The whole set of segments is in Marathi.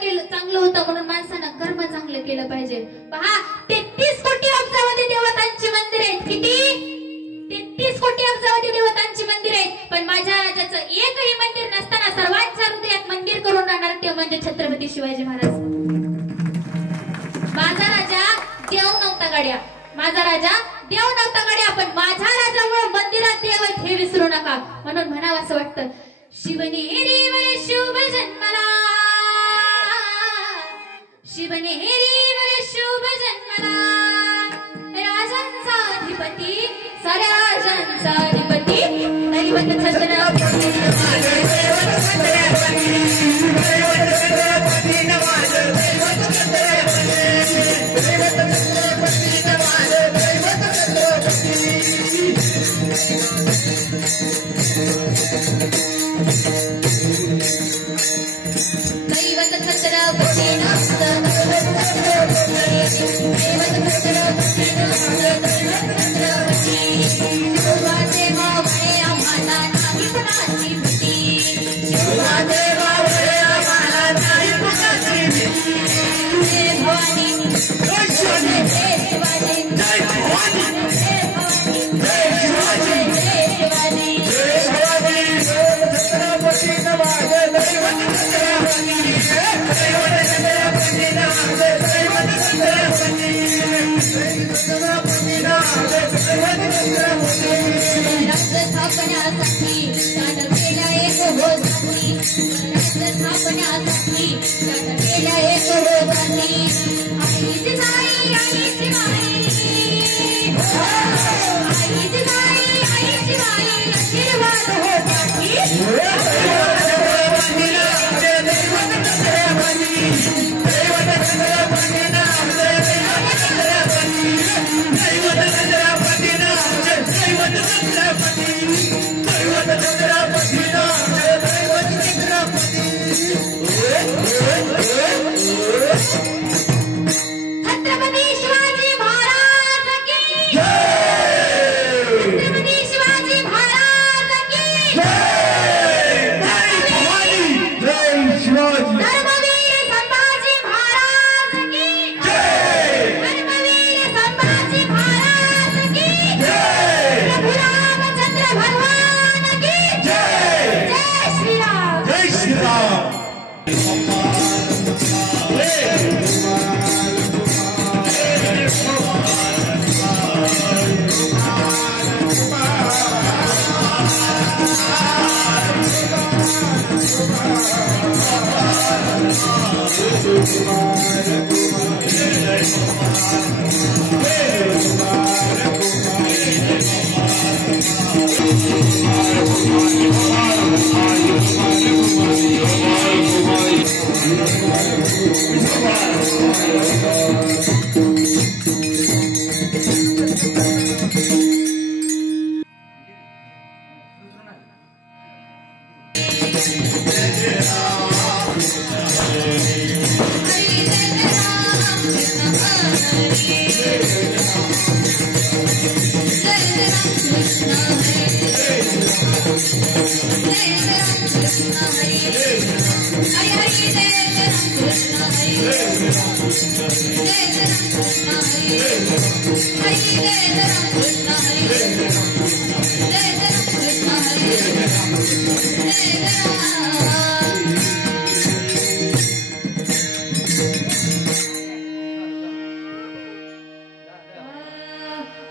चांगलं होतं म्हणून माणसानं कर्म चांगलं केलं पाहिजे। पहा 33 कोटी अब्जावधी देवतांची मंदिर आहेत। किती? 33 कोटी अब्जावधी देवतांची मंदिर आहेत, पण माझ्या राजाचं एकही मंदिर नसताना सर्वांच्या हृदयात मंदिर करून राहणार ते म्हणजे छत्रपती शिवाजी महाराज। माझा राजा देव नव्हता गाड्या, माझा राजा देव नव्हता गाड्या, पण माझ्या राजामुळे मंदिरात देव आहेत हे विसरू नका। म्हणून म्हणावं असं वाटतं, शिवनेरीवर शुभ जन्मला, शिवनेरीवर शुभ जन्मला, राजांचा अधिपती साऱ्या राजांचा अधिपती, दैवत छत्रपती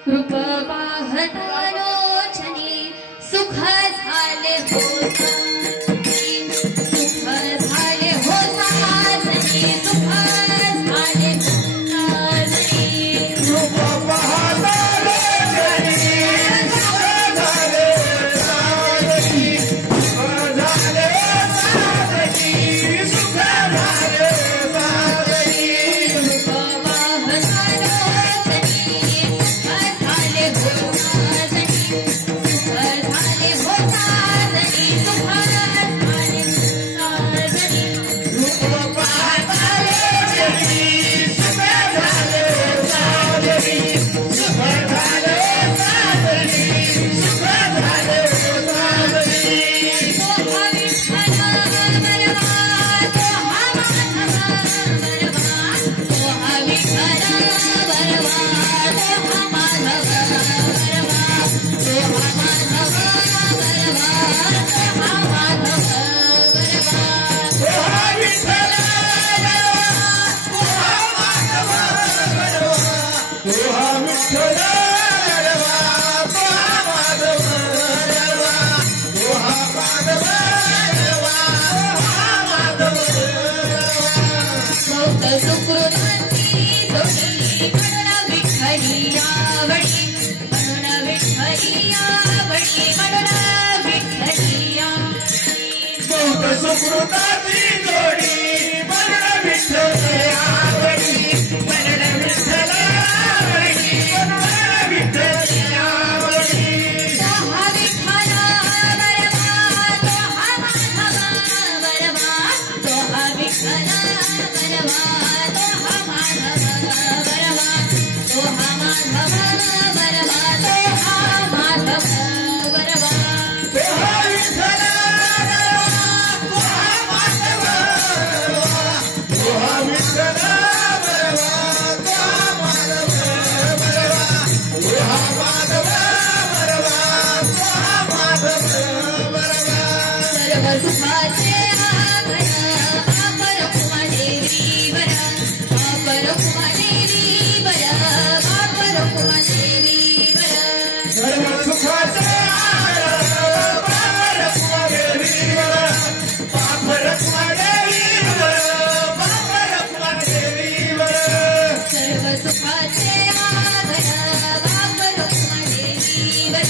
रूप पाहतालोचनी सुख झाले हो साजनी, सुख झाले हो साजनी, सुख झाले हो साजनी, रूप पाहतालोचनी सुकृतांची जोडी म्हणून विठ्ठली यावडी म्हणून विठ्ठली यावडी म्हणून विठ्ठली यावडी सुकृताची जोडी म्हणून विठ्ठली यावडी म्हणून विठ्ठली यावडी म्हणून विठ्ठली यावडी तोहा विठ्ठल बरवा तोहा माधव बरवा तोहा विठ्ठल बरवा तोहा माधव बरवा तोहा माधव बरवा तोहा माधव बरवा तोहा विठ्ठल तोहा विठ्ठल सर्व सुखाचे आभरण वापर कुमादेवी वर वापर कुमादेवी वर वापर कुमादेवी वर सर्व सुखाचे वापर कुमादेवी वर वापर कुमादेवी वर वापर कुमादेवी वर सर्व सुखाचे आभरण वापर कुमादेवी वर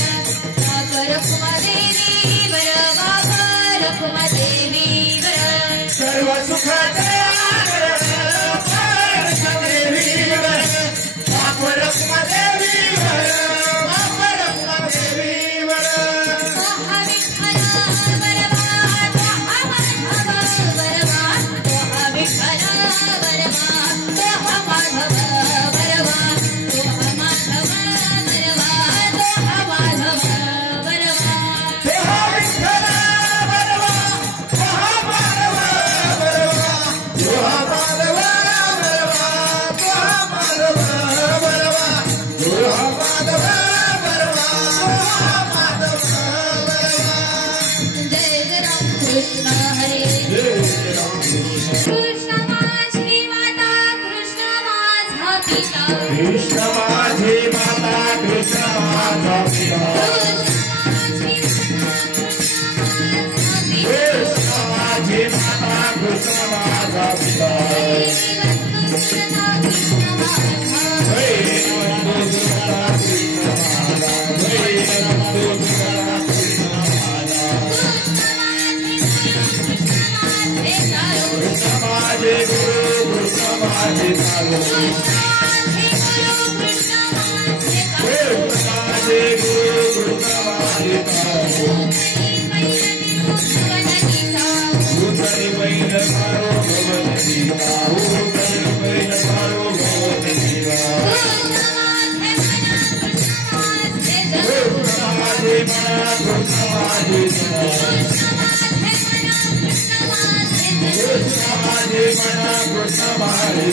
वापर कुमादेवी वर वापर कुमादेवी वर सर्व सुखाचे वापर कुमादेवी वर वापर कुमादेवी वर वापर कुमादेवी वर तोहा विठ्ठल बरवा तोहा माधव बरवा तोहा विठ्ठल बरवा तोहा माधव बरवा तोहा माधव बरवा तोहा माधव बरवा तोहा विठ्ठल बरवा तोहा माधव बरवा तोहा माधव बरवा तोहा माधव बरवा तोहा माधव बरवा तोहा माधव बरवा जय राम कृष्ण हरे जय राम कृष्ण माझी माता कृष्ण माझा पिता कृष्ण माझी माता कृष्ण माझा पिता कृष्ण माझी माता कृष्ण माझा पिता कृष्ण माझे गुरु कृष्ण माझे चालू कृष्ण माझे गुरु कृष्ण माझे चालू उतरी बैल सारो भगवतीला उतरी बैल सारो भगवतीला कृष्ण माझे मना कृष्ण माझे कृष्ण माझे मना कृष्ण माझे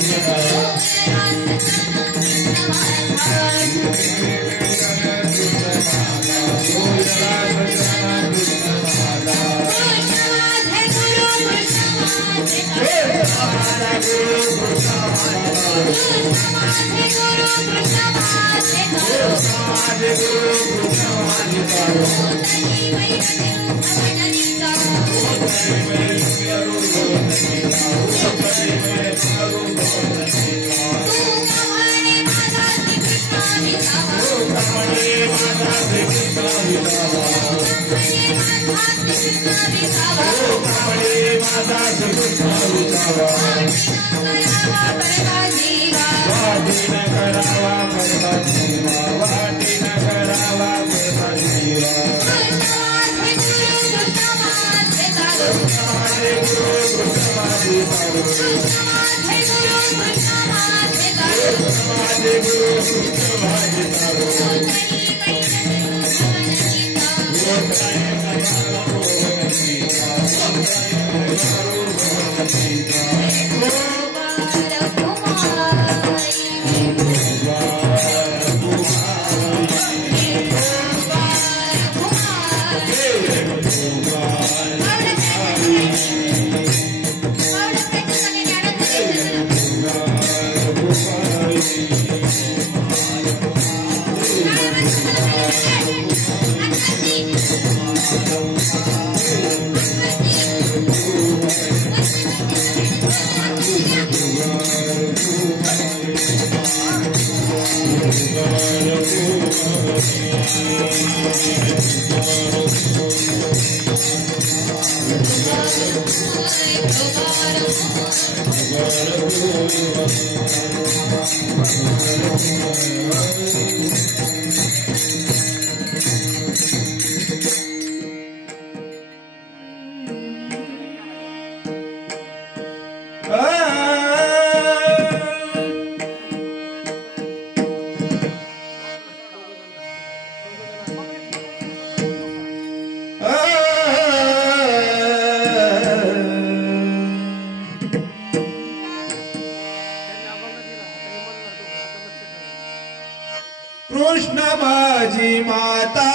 कृष्ण माझी माता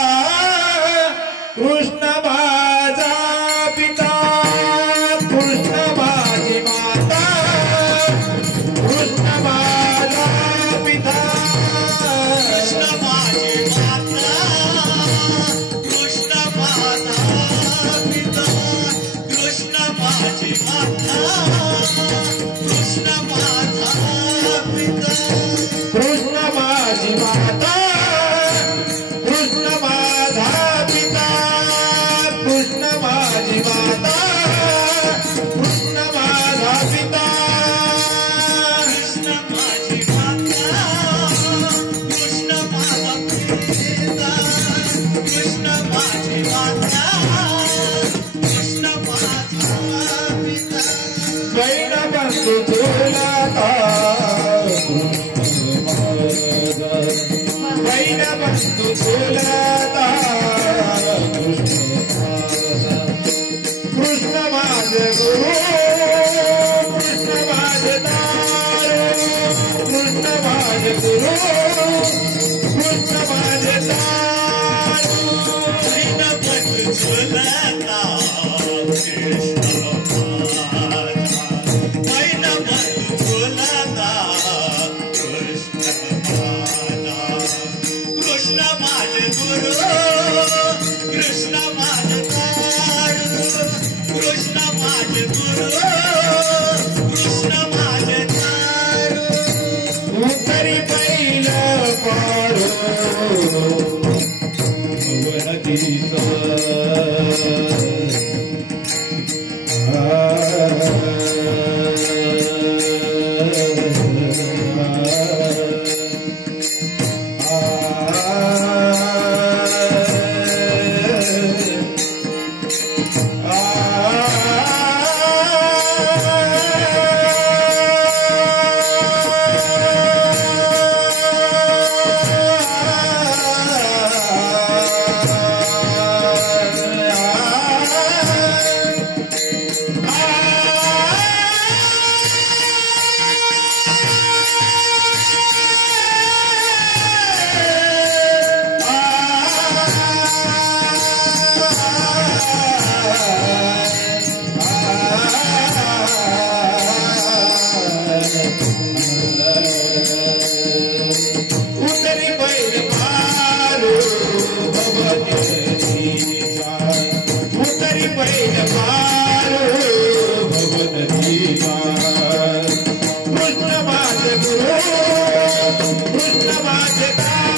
कृष्ण माझा पिता कृष्ण माझी माता कृष्ण माझा पिता कृष्ण माझी माता कृष्ण माझा पिता कृष्ण माझी माता कृष्ण माझा पिता कृष्ण माझी माता कृष्ण माझा पिता कृष्ण माझी माता कृष्ण माझा पिता कृष्ण माझी माता कृष्ण माझा पिता कृष्ण माझी माता कृष्ण माझा पिता स्वैर बंधू झुलता स्वैर बंधू झुलता कृष्ण माझे गुरु कृष्ण माझे दारू कृष्ण माझे गुरु कृष्ण माझे दारू कृष्ण बंधू झुलता कृष्ण माझा बंधू झुलता कृष्ण माझा कृष्ण माझे गुरु कृष्ण माझे दारू कृष्ण माझे गुरु कृष्ण माझे दारू उतरी पहिलं पारो उतरी बैल मारो भगवतीचा उतरी बैल मारो भगवतीचा कृष्ण माझे गुरु कृष्ण माझे दारू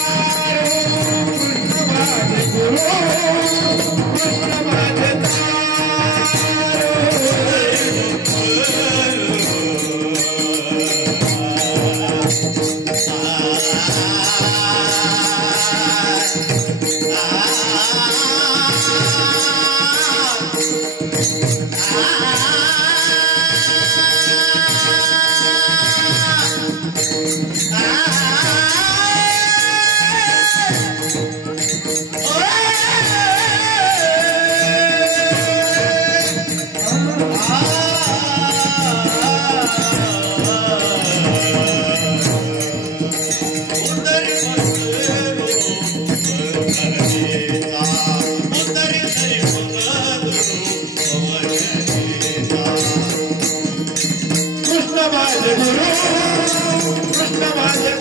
कृष्ण माझे गुरु कृष्ण माझे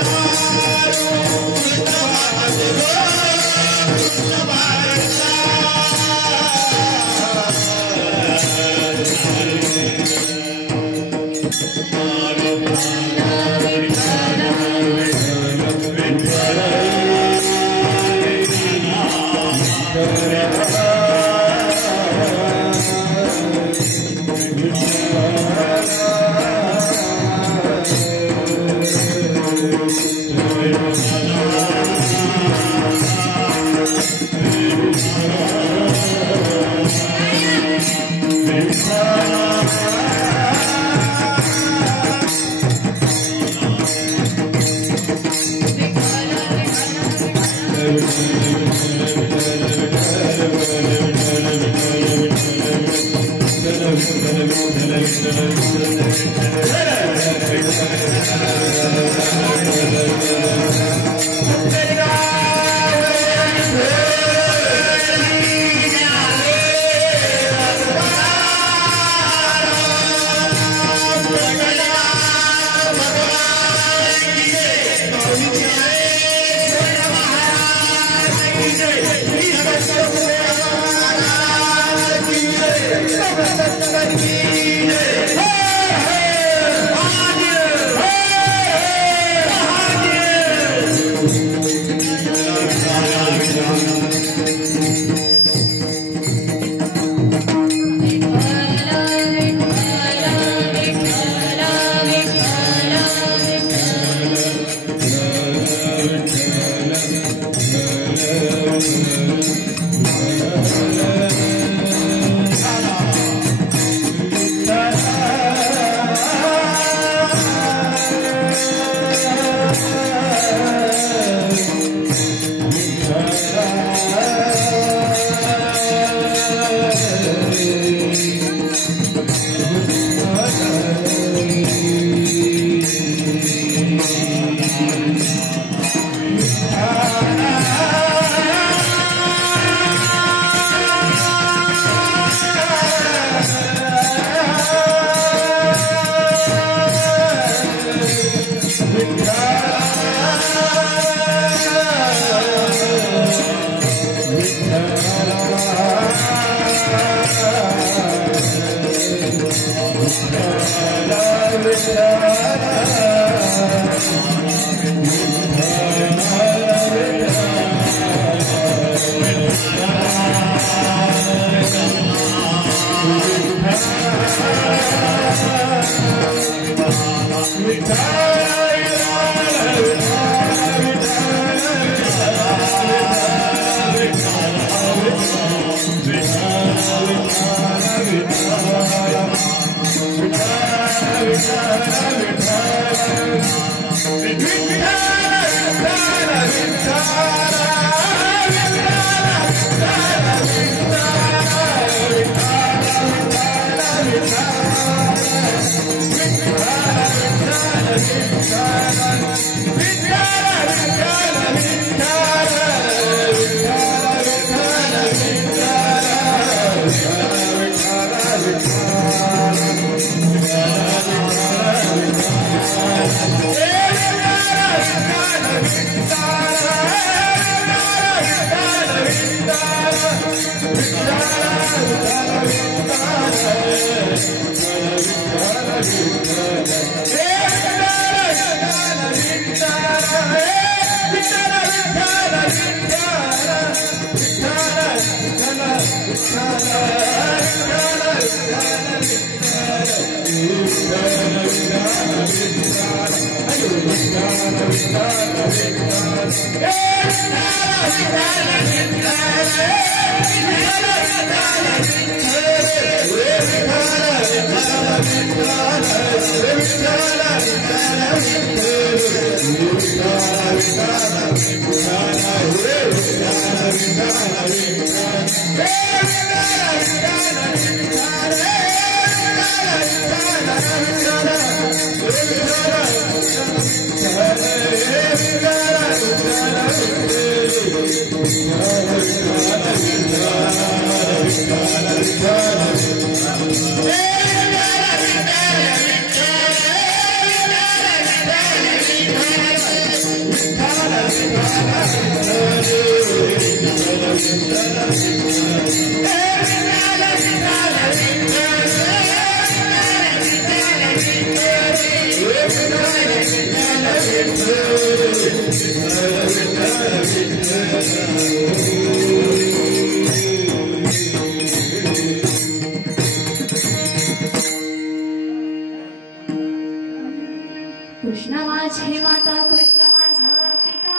कृष्ण माझे माता, कृष्ण माझा पिता,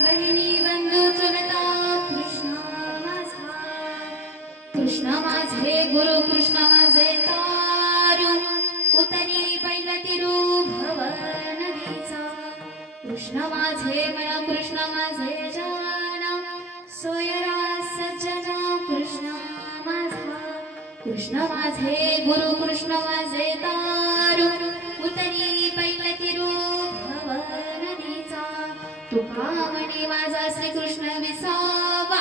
बहिणी बंधू चुलता, कृष्ण माझा. कृष्ण माझे गुरु, कृष्ण माझे तारू, उतरी पहिला तिरू भवन नदीचा. कृष्ण माझे मन, कृष्ण माझे जान, सोयरा सज्जना, कृष्ण माझा. कृष्ण माझे गुरु, कृष्ण माझे तारू, उतरी पैलती तुका म्हणे माझा श्रीकृष्ण विसावा,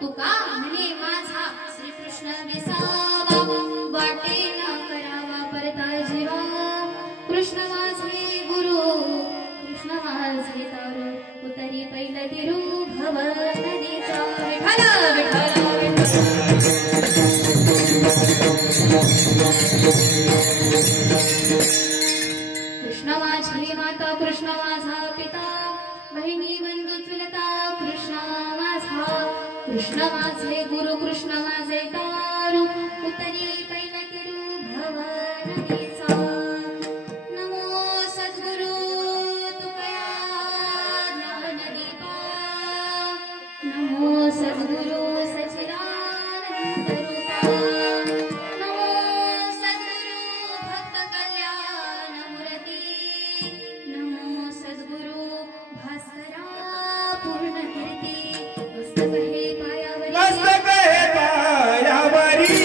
तुका म्हणे माझा श्रीकृष्ण विसावा, वाटे न करावा परता जीवा, कृष्ण माझे गुरु कृष्ण माझे तारू, उतरी पहिला तिरू भव नदीचा, विठ्ठल विठ्ठल कृष्ण माझी माता कृष्ण माझा पिता, बहिणी बंधू चुलता कृष्ण माझा, कृष्ण माझे गुरु कृष्ण माझे तारू, उतरी पहिला तिरू भव नदीचा, नमो सद्गुरु तुकया ज्ञानदीपा, नमो सद्गुरु सच्चिदानंद रूपा, नमो सद्गुरु भक्त कल्याण मूर्ती, नमो सद्गुरु भास्करा पूर्ण कीर्ती, पुस्तक हे पायावरी, मस्तक हे पायावरी,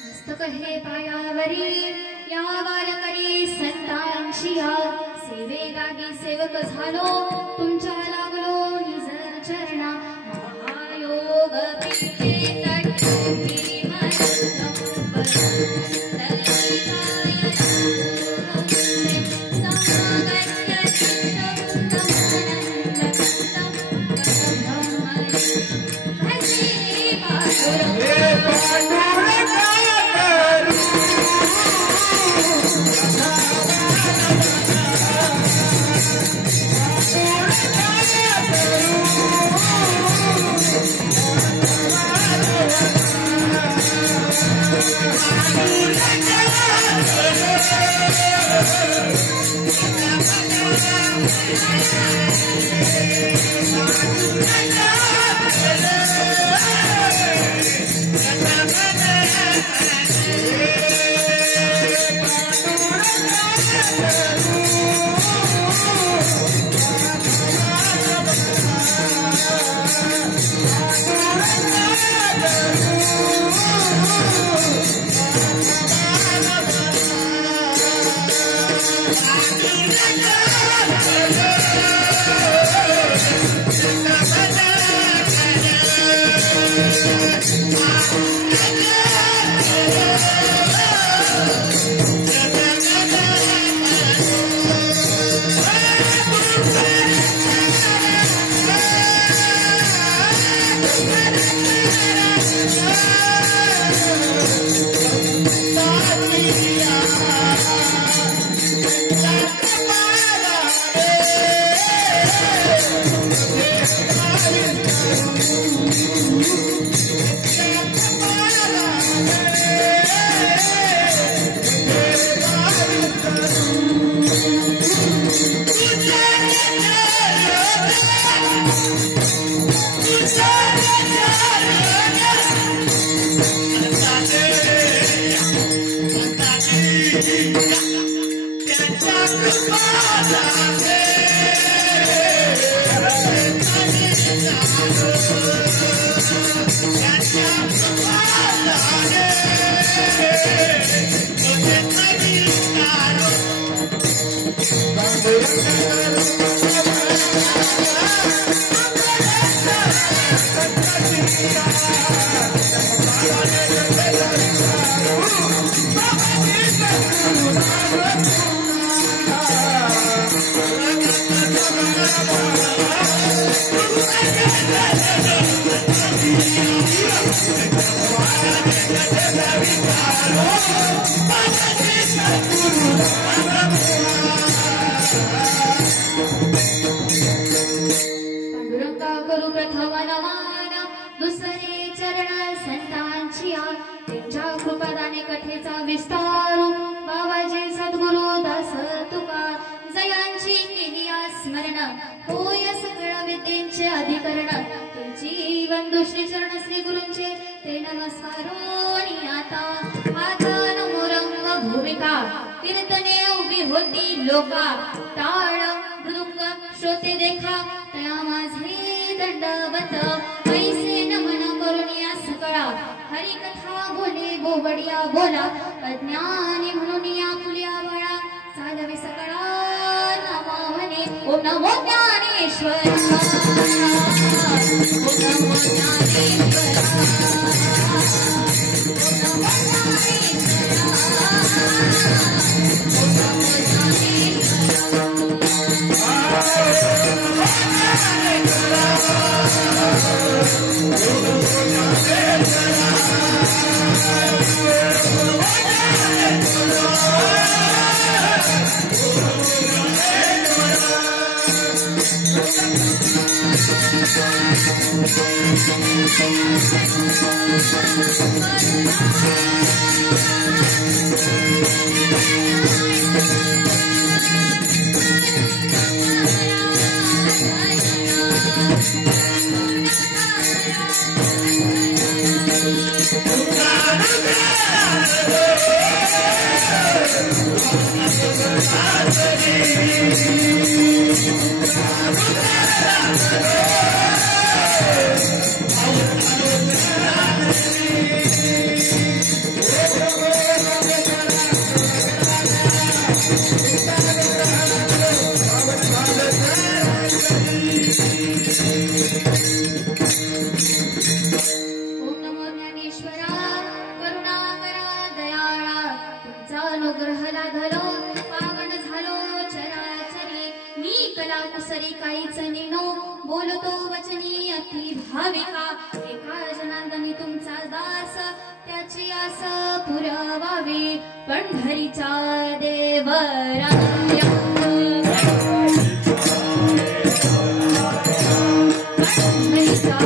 मस्तक हे पायावरी, या वारकरी संतांची या सेवेगागी सेवक झालो, तुमच्या लागलो निज चरणा, महायोग पीठे तटोपी मंत्र, हे पांडुरंगा करू, पांडुरंगा करू प्रथम नमन, दुसरे चरण संतांची त्यांच्या कृपा जाणे कथेचा विस्तारू बाबाजी सद्गुरु दास तुका जयांची केली स्मरण होय सकळ विद्येचे अधिकरण तुझी वंदू श्री चरण श्री गुरूंचे ते नमस्कारोणी आता नमो रंग भूमिका कीर्तने उभी होती लोका टाळ मृदुंग श्रोते देखा तया माझे दंडवत ऐसे नमन करुनिया सकळा हरिकथा बोले बोबडिया बोला अज्ञानी म्हणून या फुलिया बाळा साधवे सकळा नामावने ओम नमो ज्ञानेश्वरा ओम नमो ज्ञानेश्वरा ओम नमो बोलतो वचनी अति भाविका एका जनार्दनी तुमचा दास त्याची आस पुरावावी पंढरीचा देवराया पंढरीचा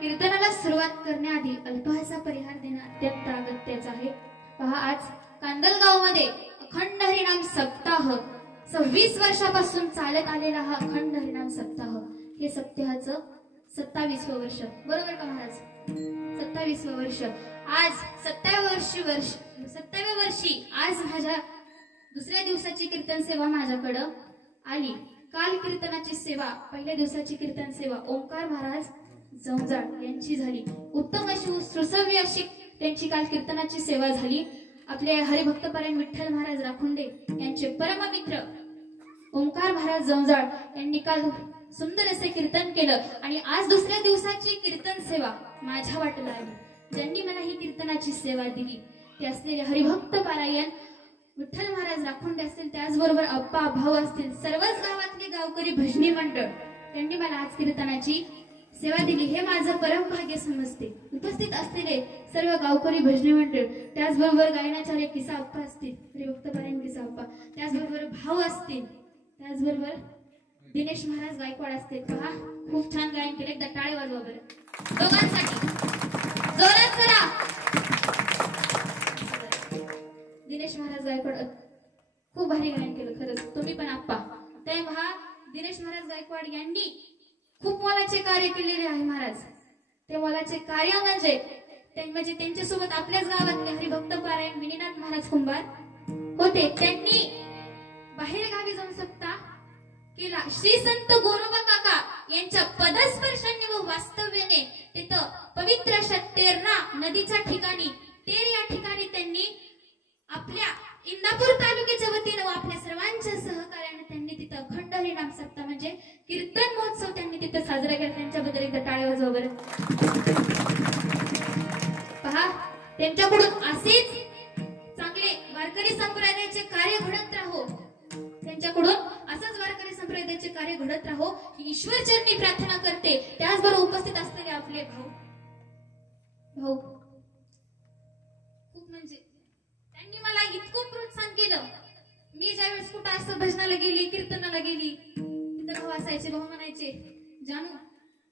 कीर्तनाला सुरुवात करण्याआधी अल्पहासा परिहार देणं अत्यंत अगत्याचं आहे. पहा, आज कांदलगाव मध्ये अखंड हरिनाम सप्ताह 26 वर्षापासून चालत आलेला हा अखंड हरिनाम सप्ताह हे सप्ताहाचं 27वं वर्ष. बरोबर का महाराज? 27वं वर्ष. आज 27व्या वर्षी आज माझ्या दुसऱ्या दिवसाची कीर्तन सेवा माझ्याकडं आली. काल कीर्तनाची सेवा, पहिल्या दिवसाची कीर्तन सेवा ओंकार महाराज जमजाळ यांची झाली. उत्तम अशी सुसव्य अशी त्यांची काल कीर्तनाची सेवा झाली. आपले हरिभक्तपरायण विठ्ठल महाराज राखुंडे यांचे परममित्र ओंकार महाराज जमजाळ यांनी काल सुंदर असे कीर्तन केलं. आणि आज दुसऱ्या दिवसाची कीर्तन सेवा माझ्या वाटेला आली. ज्यांनी मला ही कीर्तनाची सेवा दिली ते असलेले हरिभक्त पारायण विठ्ठल महाराज राखुंडे असतील, त्याचबरोबर अप्पा भाऊ असतील, सर्वच गावातले गावकरी भजनी मंडळ त्यांनी मला आज कीर्तनाची सेवा दिली. हे माझं परम भाग्य समजते. उपस्थित असलेले सर्व गावकरी भजनी मंडळ, त्याचबरोबर गायनाचार्य किसा अप्पा असतील, हरिभक्तपरायण किसा अप्पा, त्याचबरोबर भाऊ असतील, त्याचबरोबर दिनेश महाराज गायकवाड असतील. पहा, खूप छान गायन केले. एकदा टाळे वाजवा बरं दोघांसाठी, जोरात करा. गणेश महाराज गायकवाड यांनी खूप मोलाचे कार्य केलेले आहे महाराज. ते मोलाचे कार्य म्हणजे त्यांच्यासोबत आपल्याच गावातले हरिभक्त पारायण विनीनाथ महाराज कुंभार होते. त्यांनी बाहेर गावी जाऊन सप्ताह केला. श्री संत गोरोबा काका यांच्या पदस्पर्शाने व वास्तव्याने तिथं पवित्र अशा तेरणा नदीच्या ठिकाणी तेर या ठिकाणी त्यांनी आपल्या इंदापूर तालुक्याच्या वतीनं व आपल्या सर्वांच्या सहकार्याने त्यांनी तिथं अखंड हरिनाम सप्ताह म्हणजे कीर्तन महोत्सव त्यांनी तिथं साजरा केला. त्यांच्याबद्दल एकदा टाळ्या वाजवा बरं. पहा, त्यांच्याकडून असेच चांगले वारकरी संप्रदायाचे कार्य घडत राहो. त्यांच्याकडून असंच वारकरी संप्रदायाचे कार्य घडत राहो ही ईश्वर चरणी प्रार्थना करते. त्याचबरोबर उपस्थित असलेले आपले भाऊ खूप म्हणजे त्यांनी मला इतकं प्रोत्साहन केलं. मी ज्यावेळेस कुठं असं भजनाला गेली, कीर्तनाला गेली, तिथं भाऊ असायचे. भाऊ म्हणायचे, जानू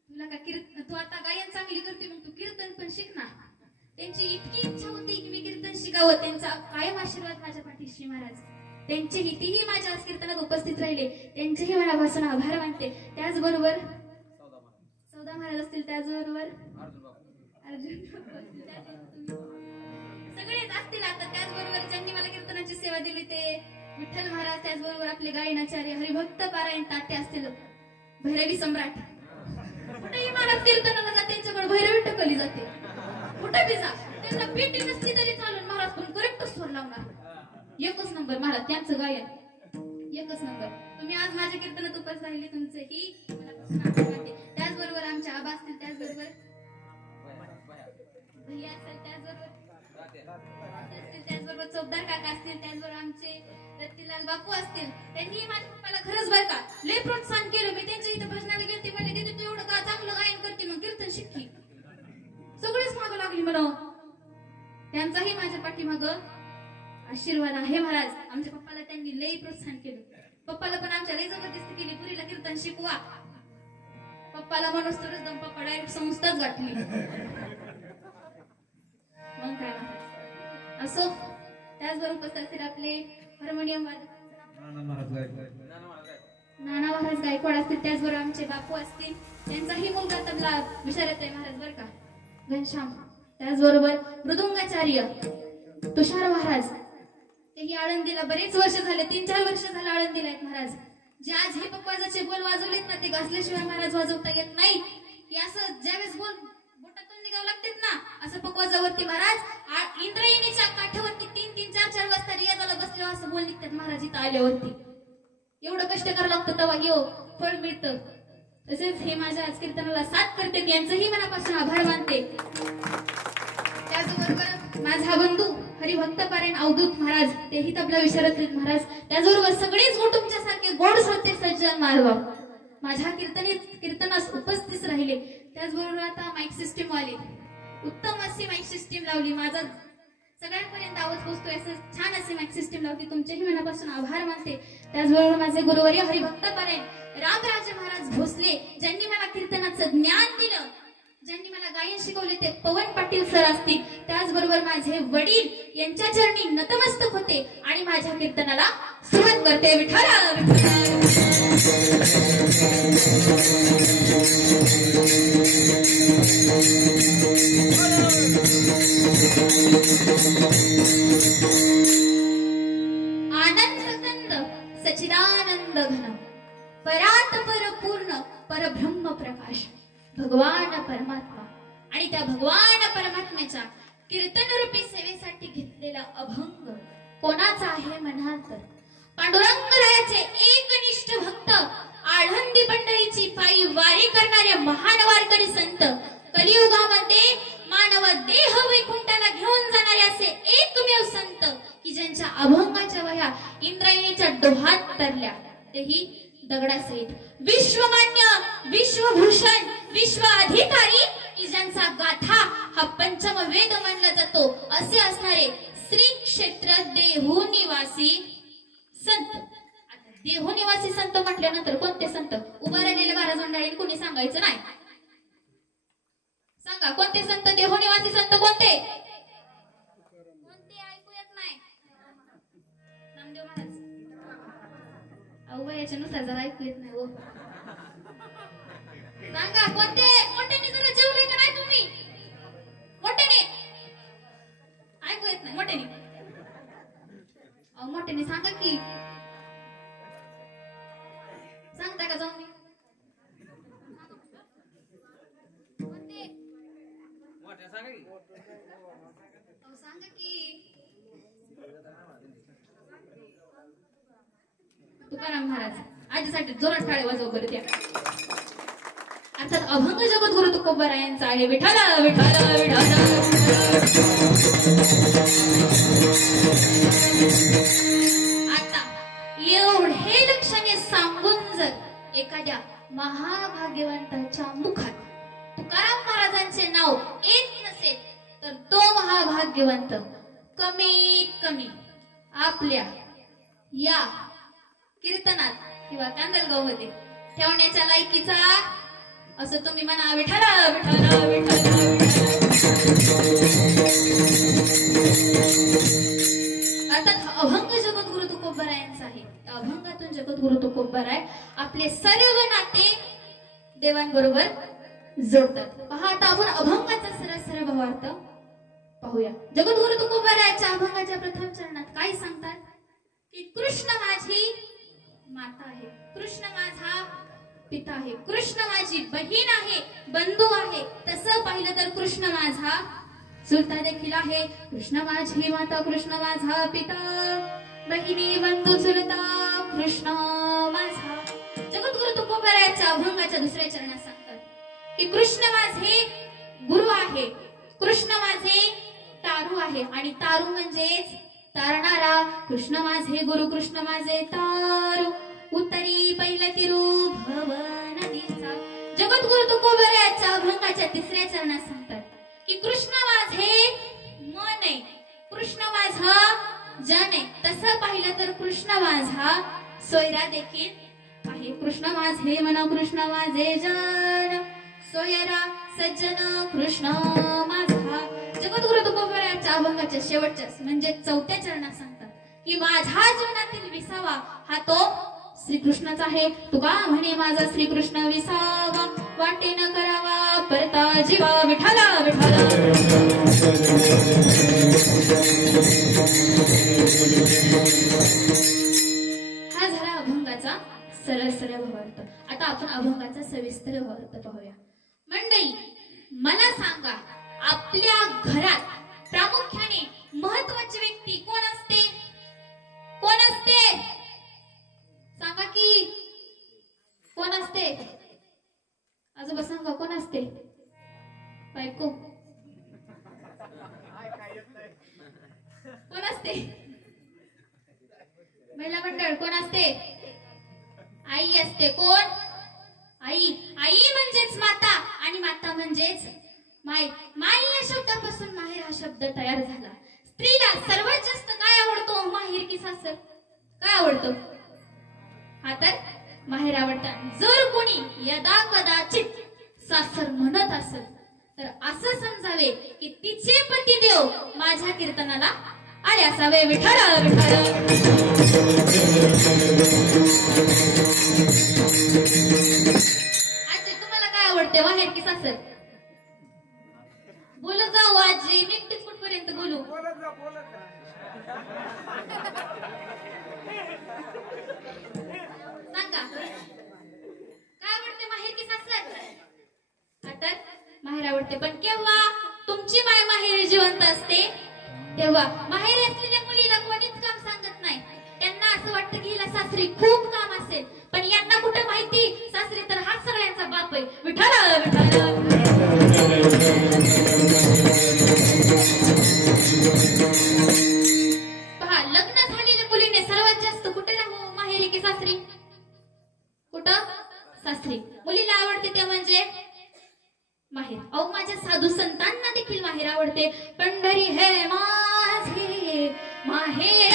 तुला का कीर्तन, तू आता गायन चांगली करते मग तू कीर्तन पण शिक ना. त्यांची इतकी इच्छा होती की मी कीर्तन शिकावं. त्यांचा कायम आशीर्वाद माझ्या पाठीशी महाराज. त्यांचे हितीही माझ्या आज कीर्तनात उपस्थित राहिले. त्यांचेही मनापासून आभार मानते. त्याचबरोबर सौदा महाराज असतील, त्याचबरोबर अर्जुन सगळेच असतील आता. त्याचबरोबर ज्यांनी मला कीर्तनाची सेवा दिली ते विठ्ठल महाराज, त्याचबरोबर आपले गायनाचार्य हरिभक्त पारायण तात्या असतील, भैरवी सम्राट. कुठेही महाराज कीर्तनाला जाते त्यांच्याकडे भैरवी टकली जाते. कुठे बी जा त्यांना पेटी नसली तरी चालून महाराज पण करेक्ट स्वर लावणार. एकच नंबर महाराज त्यांचं गायन, एकच नंबर. तुम्ही आज माझ्या कीर्तनात उपस्थित राहिले तुमचे ही त्याचबरोबर आमचे आबा असतील, त्याचबरोबर भैया असतील, त्याचबरोबर चौकदार काका असतील, त्याचबरोबर आमचे रत्तीलाल बापू असतील. त्यांनी माझ्या पप्पाला खरंच बरं का लय प्रोत्साहन केलं. मी त्यांच्या इथं भजनाला गेलते, म्हणले दीदी तू एवढं का चांगलं गायन करते मग कीर्तन शिकली. सगळेच मागं लागली म्हणा. त्यांचाही माझ्या पाठीमाग आशीर्वाद आहे महाराज. आमच्या पप्पाला त्यांनी लय प्रोत्साहन केलं. पप्पाला पण आमच्या लय जबरदस्ती केली, पुरीला कीर्तन शिकवा. पप्पाला म्हणून तरच दम पप्पा डायरेक्ट संस्थाच गाठली. मग काय असो. त्याचबरोबर उपस्थित असतील आपले हार्मोनियम वादक नाना महाराज गायकवाड असतील, त्याचबरोबर आमचे बापू असतील. त्यांचाही मुलगा तबला विशारद आहे महाराज बरं का, घनश्याम. त्याचबरोबर मृदुंगाचार्य तुषार महाराज, तेही आळंदीला बरेच वर्ष झाले, 3-4 वर्ष झाले आळंदीला आहेत महाराज. जे आज हे पप्पाचे बोल वाजवलेत ना ते घासल्याशिवाय महाराज वाजवता येत नाही. की असं ज्यावेळेस बोल बोटातून निघावं लागतात ना असं पकवाजावरती महाराज इंद्रायणीच्या काठावरती 3-3, 4-4 वाजता रियाजाला बसल्यावर असं बोल निघतात महाराज इथं आल्यावरती. एवढं कष्ट करावं लागतं तेव्हा हे फळ मिळतं. तसेच हे माझ्या आज कीर्तनाला साथ करते, यांचंही मनापासून आभार मानते. त्याचबरोबर माझा बंधू हरिभक्त पारायण अवधूत महाराज, तेही तबला विशारद महाराज. त्याचबरोबर सगळेच गोड तुमच्यासारखे गोड श्रोते सज्जन माधव माझ्या कीर्तनास उपस्थित राहिले. त्याचबरोबर आता माईक सिस्टीम वाले उत्तम अशी माईक सिस्टीम लावली. माझा सगळ्यांपर्यंत आवाज पोहोचतोय असं छान असे माईक सिस्टीम लावते. तुमचेही मनापासून आभार मानते. त्याचबरोबर माझे गुरुवर्य हरिभक्त पारायण रामराजे महाराज भोसले, ज्यांनी मला कीर्तनाचं ज्ञान दिलं, ज्यांनी मला गायन शिकवले ते पवन पाटील सर असतील. त्याचबरोबर माझे वडील यांच्या चरणी नतमस्तक होते आणि माझ्या कीर्तनाला सुरुवात करते. विठ्ठल आनंद सचिदानंद घन परात परपूर्ण परब्रह्म प्रकाश भगवान परमात्मा आणि त्या भगवान परमात्म्याच्या कीर्तन रूपी सेवेसाठी घेतलेला अभंग कोणाचा आहे म्हणाल तर पांडुरंगरायाचे एकनिष्ठ भक्त आळंदी पंढरीची पायी वारी करणाऱ्या महान वारकरी संत, कलियुगामध्ये मानव देह वैकुंठाला घेऊन जाणारे असे एकमेव संत की ज्यांच्या अभंगाच्या वह्या इंद्रायणीच्या डोहात तरल्या, तेही दगडासहित. विश्वमान्य, विश्वभूषण, विश्व अधिकारी की ज्यांचा गाथा हा पंचम वेद मानला जातो असे असणारे श्री क्षेत्र देहू निवासी संत. देहू निवासी संत म्हटल्यानंतर कोणते संत? उभा राहिलेले महाराज मंडळींनी कोणी सांगायचं नाही. सांगा कोणते संत? देहू निवासी संत कोणते? कोणते ऐकू येत नाही? नामदेव महाराज. अहो याच्यानुसार जरा ऐकू येत नाही हो. सांगा कोणते मोठ्याने जरा जेवले का नाही तुम्ही? मोठ्याने ऐकू येत नाही. मोठ्याने अहो मोठ्याने सांगा की. सांगता का जाऊन मी? कोणते मोठ्या सांगा की. अहो सांगा की. तुकाराम महाराज आजीसाठी जोरात टाळे वाजव बरं त्या. अर्थात अभंग जगद्गुरु तुकोबारायांचा आहे. विठाला विठाला विठाला. आता एवढे लक्षणे सांगून जर एखाद्या महाभाग्यवंताच्या मुखात तुकाराम महाराजांचे नाव येत नसेल तर तो महाभाग्यवंत कमीत कमी आपल्या या कीर्तनात किंवा कांदलगाव मध्ये ठेवण्याच्या लायकीचा असं तुम्ही म्हणा. विठाला विठाला विठाला. अर्थात अभंग जगद्गुरु तुकोबारायांचा आहे. अभंगातून जगद्गुरु तुकोबाराय आपले सर्व नाते देवांबरोबर जोडतात. पहा आता आपण अभंगाचा सरळ भावार्थ पाहूया. जगद्गुरु तुकोबारायाच्या अभंगाच्या प्रथम चरणात काय सांगतात की कृष्ण माझी माता आहे, कृष्ण माझा पिता आहे, कृष्ण माझी बहीण आहे, बंधू आहे. तसं पाहिलं तर कृष्ण माझा चुलता देखील आहे. कृष्ण माझी माता, कृष्ण माझा पिता, बहिणी बंधू चुलता, कृष्ण माझा. जगद्गुरु तुकोबारायाच्या अभंगाच्या दुसऱ्या चरणात सांगतात की कृष्ण माझे गुरु आहे, कृष्ण माझे तारू आहे. आणि तारू म्हणजेच तारणारा. कृष्ण माझे गुरु, कृष्ण माझे तारू, उत्तरी पहिला तिरू भव नदीचा. जगद्गुरु तुकोबारायाच्या अभंगाच्या तिसऱ्या चरणात सांगतात की कृष्ण माझे मन आहे, कृष्ण माझा जन आहे. तसं पाहिलं तर कृष्ण माझा सोयरा देखील आहे. कृष्ण माझे मन, कृष्ण माझे जन, सोयरा सज्जन कृष्ण माझा. जगद्गुरु तुकोबारायाच्या अभंगाच्या शेवटच्या म्हणजे चौथ्या चरणात सांगतात की माझ्या जीवनातील विसावा हा तो श्रीकृष्णच आहे. तुका म्हणे माझा श्रीकृष्ण विसावा, वाटे न करावा परता जीवा. विठाला विठाला. हा झाला अभंगाचा सरळ भावार्थ. आता आपण अभंगाचा सविस्तर भावार्थ पाहूया. मंडळी मला सांगा, आपल्या घरात प्रामुख्याने महत्वाची व्यक्ती कोण असते? कोण असते? सांगा की कोण असते? आजोबा सांगा कोण असते? बायको कोण असते? महिला मंडळ कोण असते? आई असते. कोण? आई. आई म्हणजेच माता आणि माता म्हणजेच माय. माय या शब्दापासून माहेर हा शब्द तयार झाला. स्त्रीला सर्वात जास्त काय आवडतो? माहेर की सासर? काय आवडतं? हा तर माहेर आवडतात. जर कोणी यदा कदाचित सासर म्हणत असेल तर असं समजावे की तिचे पतिदेव माझ्या कीर्तनाला आले असावे. विठाला विठाला. आजी तुम्हाला काय आवडते, माहेर की सासर? बोलत जाऊ आजी, मी एकटीच कुठपर्यंत बोलू? सांगा काय आवडते, माहेर की सासर? आता माहेर आवडते. पण केव्हा तुमची माय माहेर जिवंत असते तेव्हा. माहेर असलेल्या मुलीला कोणीच काम सांगत नाही. त्यांना असं वाटतं की हिला सासरी खूप काम असेल, पण यांना कुठं माहिती सासरी तर हा सगळ्यांचा बाप आहे. विठाला विठाला. पहा, लग्न झालेल्या मुलीने सर्वात जास्त कुठे राहू, माहेरी की सासरी? कुठं? सासरी. मुलीला आवडते ते म्हणजे माहेर. अहो माझ्या साधू संतांना देखील माहेर आवडते. पंढरी हे माझे माहेर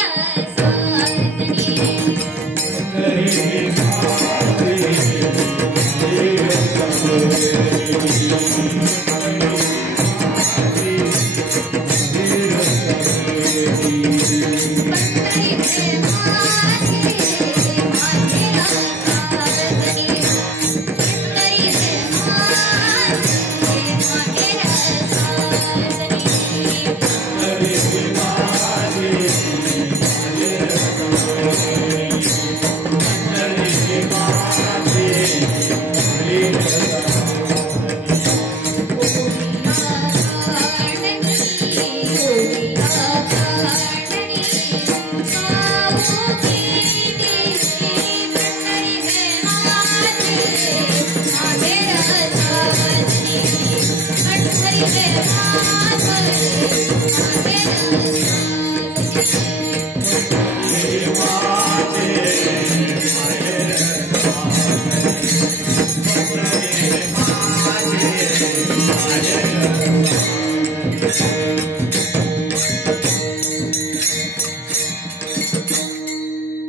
पंढरी हे माझे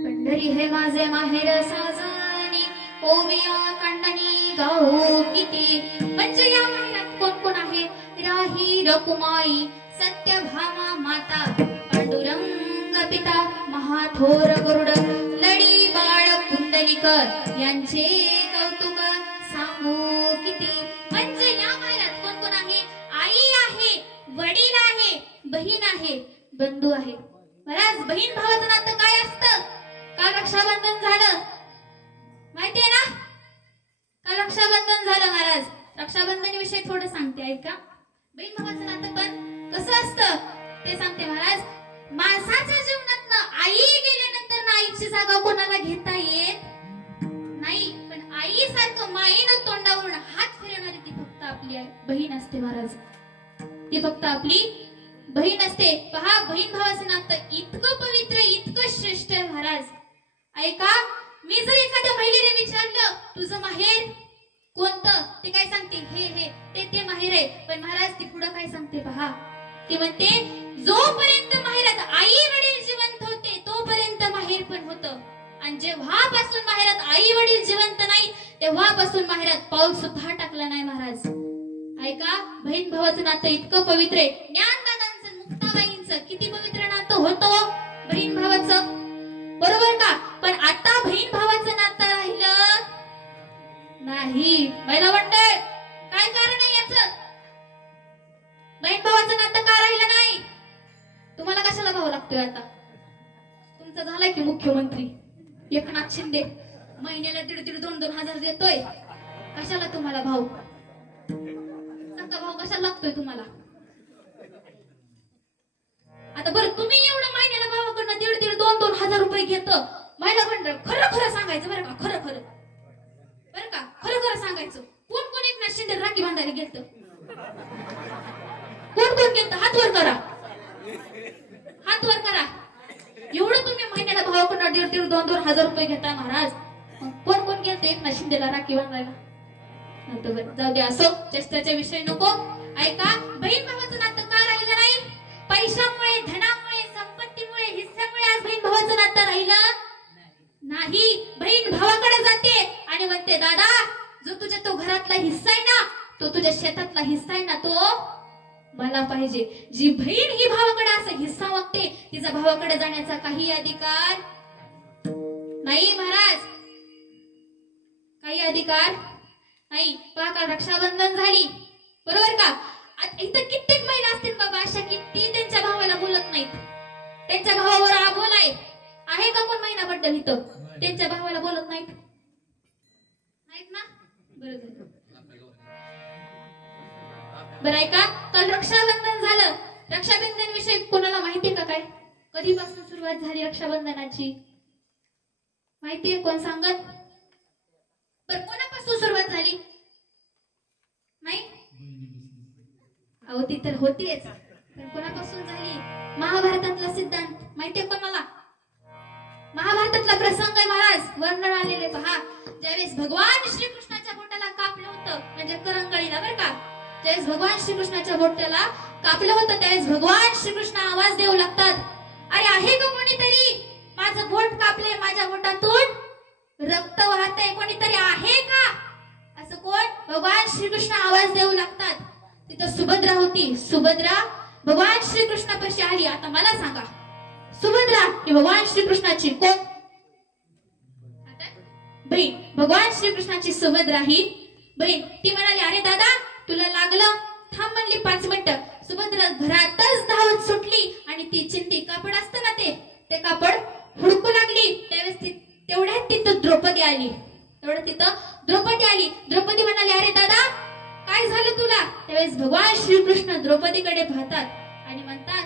पंढरी हे माझे माहेर साजनी ओविया कांडणी गाऊ किती म्हणजे या माहेरात कोण कोण आहे राही रकुमाई सत्यभामा माता पांडुरंग पिता महाथोर गरुड लडी बाळ कुंडलिकर यांचे कौतुक सांगू किती म्हणजे या माहेरात कोण कोण आहे आई आहे वडील आहे बहीण आहे बंधू आहे महाराज बहीण भावाचं नातं काय असतं काल रक्षाबंधन झालं माहितीये ना काल रक्षाबंधन झालं महाराज रक्षाबंधन विषयी थोडं सांगते ऐका बहीण भावाचं नातं पण कसं असतं ते सांगते महाराज माणसाच्या जीवनातनं आई गेल्यानंतर ना आईची जागा कोणाला घेता येत नाही पण आई सारखं माईनं तोंडावरून हात फिरवणारी ती फक्त आपली बहीण असते महाराज ती फक्त आपली बहीण असते पहा बहीण भावाचं नातं इतकं पवित्र इतकं श्रेष्ठ आहे महाराज ऐका मी जर एखाद्या महिलेने विचारलं तुझं माहेर कोणतं ते काय सांगते हे ते माहेर आहे पण महाराज ती पुढं काय सांगते पहा ती म्हणते जोपर्यंत माहेरात आई वडील जिवंत होते तोपर्यंत माहेर पण होतं आणि जेव्हापासून माहेरात आई वडील जिवंत नाही तेव्हापासून माहेरात पाऊल सुद्धा टाकला नाही महाराज ऐका बहीण भावाचं नातं इतकं पवित्र आहे ज्ञानदादांचं मुक्ताबाईंचं किती पवित्र नातं होतं बहीण भावाचं बरोबर का पण आता बहीण भावाचं नातं राहिलं नाही महिला मंडळ काय कारण आहे याचं बहीण भावाचं नातं का राहिलं नाही तुम्हाला कशाला भाव लागतोय आता तुमचा झालाय की मुख्यमंत्री एकनाथ शिंदे महिन्याला 1.5-2 हजार देतोय कशाला तुम्हाला भाव भाव कशाला लागतोय तुम्हाला आता बरं तुम्ही एवढं महिन्याला भावाकडनं 1.5-2 हजार रुपये घेत महिला मंडळ खरं खरं सांगायचं बरं का खरं खरं सांगायचं कोण एकनाथ शिंदे राखी बांधायला घेत कोण घेत हात वर करा एवढं तुम्ही महिन्याला भावाकडनं 1.5-2 हजार रुपये घेता महाराज कोण गेलत एकनाथ शिंदेला राखी बांधायला जाऊ दे असो चेष्टाचा विषय नको ऐका बहीण भावाचं नातं का राहिलं नाही पैशामुळे धनामुळे संपत्तीमुळे हिस्सामुळे आज बहीण भावाचं नातं राहिलं नाही बहीण भावाकडे जाते आणि म्हणते दादा जो तुझ्या तो घरातला हिस्सा आहे ना तो तुझ्या शेतातला हिस्सा आहे ना तो मला पाहिजे जी बहीण ही भावाकडे असं हिस्सा मागते तिचा भावाकडे जाण्याचा काही अधिकार नाही महाराज काही अधिकार नाही पहा का रक्षाबंधन झाली बरोबर का इथं कित्येक महिला असतील बाबा अशा की ती त्यांच्या भावाला बोलत नाहीत त्यांच्या भावावर आबोल आहे का कोण महिनाबद्दल इथं त्यांच्या भावाला बोलत नाहीत ना बरं ऐका काल रक्षाबंधन झालं रक्षाबंधन विषयी कोणाला माहितीये का काय कधीपासून सुरुवात झाली रक्षाबंधनाची माहितीये कोण सांगत बरं कोणापासून सुरुवात झाली नाही अहो ती तर होतीच पण कोणापासून झाली महाभारतातला सिद्धांत माहितीये कोणाला महाभारतातला प्रसंग आहे महाराज वर्णन आलेले पहा ज्यावेळेस भगवान श्रीकृष्णाच्या बोटाला कापलं होतं म्हणजे करंगळीला बरं का ज्यावेळेस भगवान श्रीकृष्णाच्या बोटाला कापलं होतं त्यावेळेस भगवान श्रीकृष्ण आवाज देऊ लागतात अरे आहे का कोणीतरी माझं बोट कापले माझ्या बोटातून रक्त वाहतंय कोणीतरी आहे का असं कोण भगवान श्रीकृष्ण आवाज देऊ लागतात तिथं सुभद्रा होती सुभद्रा भगवान श्रीकृष्णापाशी आली आता मला सांगा सुभद्रा ही भगवान श्रीकृष्णाची कोण बहीण भगवान श्रीकृष्णाची सुभद्रा ही बहीण ती म्हणाली अरे दादा तुला लागलं थांब म्हणली 5 मिनिटं सुभद्रा घरातच धावत सुटली आणि ती चिंती कापड असतं ना ते कापड हुडकू लागली त्यावेळेस तेवढ्यात तिथं द्रौपदी आली द्रौपदी म्हणाली अरे दादा काय झालं तुला त्यावेळेस भगवान श्रीकृष्ण द्रौपदीकडे पाहतात आणि म्हणतात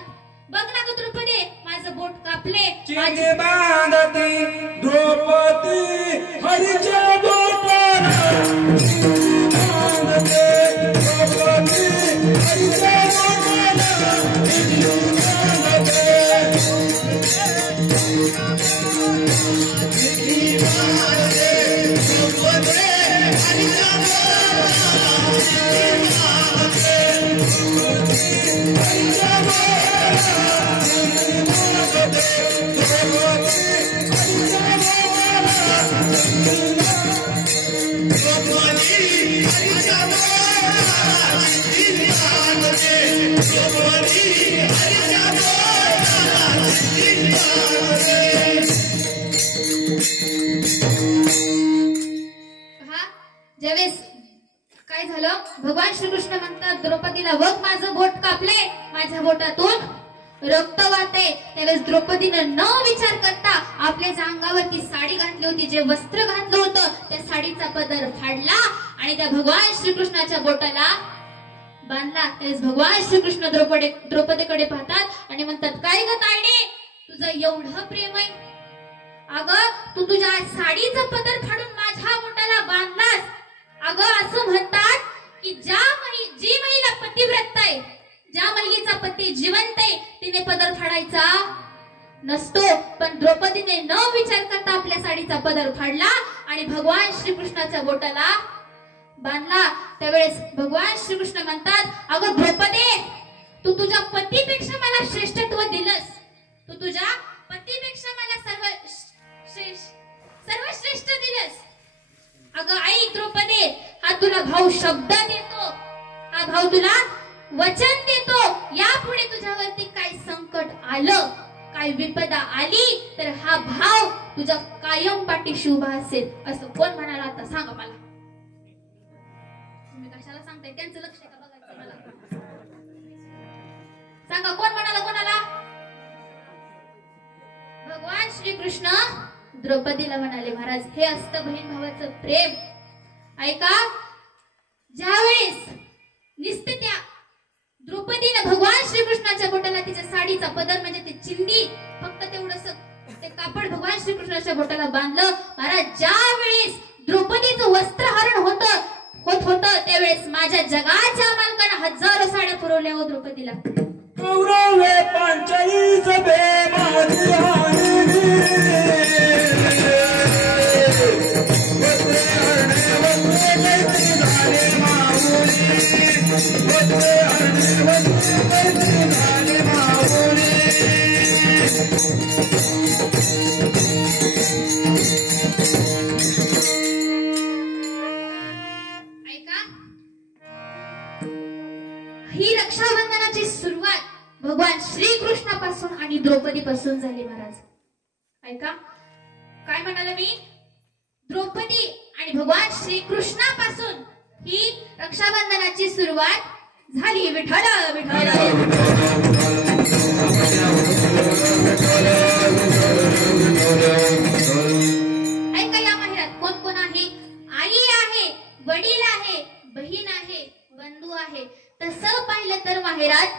बघ ना ग द्रौपदी माझं बोट कापले चिंगे बांधती द्रौपदी हरीच्या बोटाला बांधते द्रौपदी हरीच्या ज्यावेळेस काय झालं, भगवान श्रीकृष्ण म्हणतात द्रौपदीला, बघ माझं बोट कापले, माझ्या बोटातून रक्त वाहते. त्यावेळेस द्रौपदीनं न विचार करता आपल्या अंगावरती साडी घातली होती, जे वस्त्र घातलं होतं त्या साडीचा पदर फाडला आणि त्या भगवान श्रीकृष्णाच्या बोटाला बांधला. त्यावेळेस भगवान श्रीकृष्ण द्रौपदीकडे पाहतात आणि म्हणतात, काय ग ताईने, तुझं एवढं प्रेम आहे, अगं तू तुझ्या साडीचं पदर फाडून माझ्या बोटाला बांधलास. अगं असं म्हणतात की जी महिला पतिव्रत आहे, ज्या महिलेचा पती जिवंत आहे, तिने पदर फाडायचा नसतो. पण द्रौपदीने न विचार करता आपल्या साडीचा पदर फाडला आणि भगवान श्रीकृष्णाच्या बोटाला बांधला. त्यावेळेस भगवान श्रीकृष्ण म्हणतात, अगं द्रौपदी, तू तुझ्या पतीपेक्षा मला श्रेष्ठत्व दिलंस, तू तुझ्या पतीपेक्षा मला सर्वश्रेष्ठ दिलंस. अगं आई द्रौपदी, हा तुला भाऊ शब्द देतो, हा भाऊ तुला वचन देतो, यापुढे तुझ्यावरती काय संकट आलं, काय विपदा आली तर हा भाव तुझ्या कायम पाठीशी उभा असेल. असं कोण म्हणाला आता सांगा मला? तुम्ही कशाला सांगताय? त्यांचं लक्ष आहे का बघायचं मला? सांगा कोण म्हणाला कोणाला? भगवान श्रीकृष्ण द्रौपदीला म्हणाले, महाराज हे असतं बहीण भावाचं प्रेम. ऐका, ज्यावेळेस निस्त्या द्रौपदीनं भगवान श्रीकृष्णाच्या बोटाला तिच्या साडीचा पदर म्हणजे ते चिंदी, फक्त तेवढंस ते कापड भगवान श्रीकृष्णाच्या बोटाला बांधलं. महाराज ज्या वेळेस द्रौपदीचं वस्त्रहरण होत होतं त्यावेळेस माझ्या जगाच्या मालकानं हजारो साड्या पुरवल्या हो द्रौपदीला. कौरवे पांचाली सभे माझी ही रक्षाबंधनाची सुरुवात भगवान श्रीकृष्णापासून आणि द्रौपदीपासून झाली. महाराज ऐका, काय म्हणाले मी? द्रौपदी आणि भगवान श्रीकृष्णापासून ही रक्षाबंधनाची सुरुवात झाली. विठ्ठल विठ्ठल. ऐका, या माहेरात कोण कोण आहे? आई आहे, वडील आहे, बहीण आहे, बंधू आहे. तसं पाहिलं तर माहेरात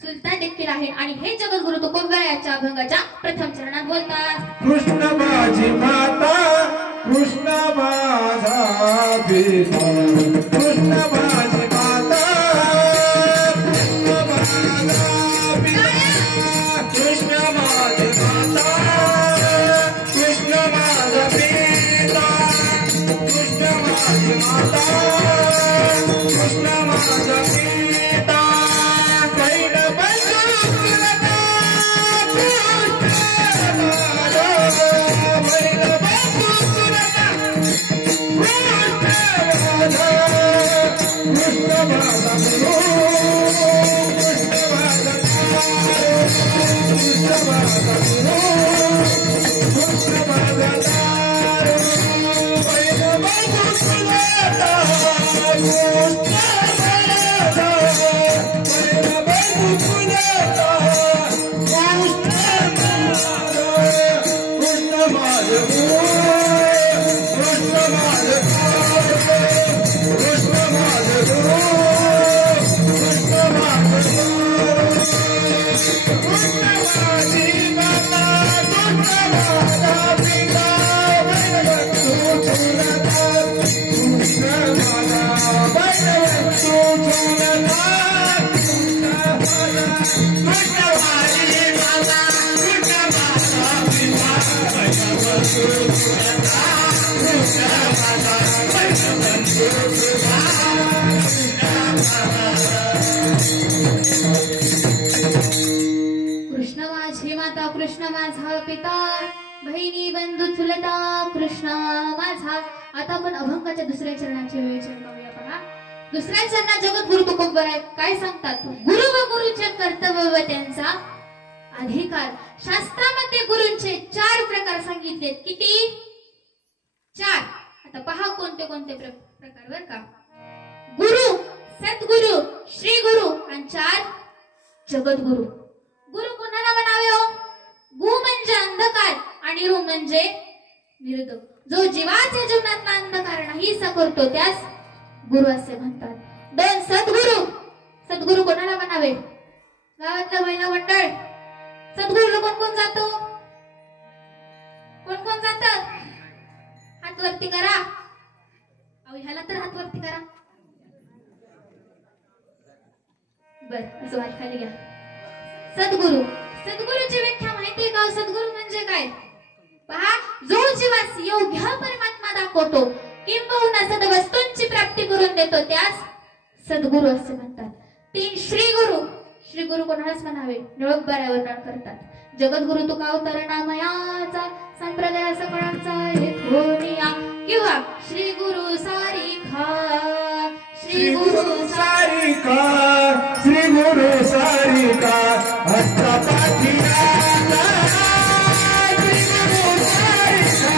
सुलतान देखील आहे. आणि हे जगद्गुरु तुकोबरायाच्या अभंगाच्या प्रथम चरणात बोलतात, कृष्ण माझी माता, कृष्ण माझा पिता, कृष्ण माझी माता, कृष्ण माझा पिता, कृष्ण माझी माता, कृष्ण माझा पिता, कृष्ण माझी माता, कृष्ण माझा पिता, कैल कृष्ण माझा पिता बहिणी बंधू चुलता कृष्ण माझा. आता आपण अभंगाच्या दुसऱ्या चरणाचे विवेचन करूया. पहा दुसऱ्या चरणात जगद्गुरु तुकोबर आहे. काय सांगतात? गुरु व गुरुचे कर्तव्य व त्यांचा अधिकार. शास्त्रामध्ये गुरूंचे 4 प्रकार सांगितलेत. किती? 4. आता पहा कोणते कोणते प्रकार बर का. गुरु, सद्गुरु, श्री गुरु आणि 4 जगद्गुरु. गुरु कोणाला म्हणावे हो? गु म्हणजे अंधकार आणि रु म्हणजे निरुद्ध. जो जीवाच्या जीवनातला अंधकार नाहीसा करतो त्यास गुरु असे म्हणतात. 2 सद्गुरु. सद्गुरु कोणाला म्हणावे? गावातलं महिला मंडळ सद्गुरुला कोण कोण जातो? कोण कोण जात? हात वरती करा. अहो ह्याला तर हात वरती करा. बर असं हात खाली घ्या. सद्गुरु. सद्गुरूची व्याख्या माहितीये का? सद्गुरु म्हणजे काय? पहा जो जीवास योग्य परमात्मा दाखवतो किंबहुना सद्वस्तूंची प्राप्ती करून देतो त्यास सद्गुरु असे म्हणतात. 3 श्री गुरु. श्री गुरु कोणालाच म्हणावे? निळोबाऱ्या वर्णन करतात. जगद्गुरु तुका अवतार नामयाचा संप्रदाय सकळांचा हेतोनिया किंवा श्री गुरु सारिखा. श्री गुरु सारिका श्री गुरु सारिका हस्तपाठीला श्री गुरु सारिका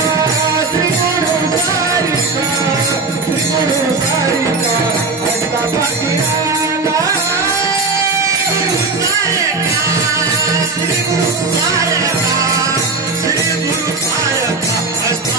श्री गुरु सारिका श्री गुरु सारिका हस्तपाठीला श्री गुरु सारिका श्री गुरु सारिका हस्तपाठीला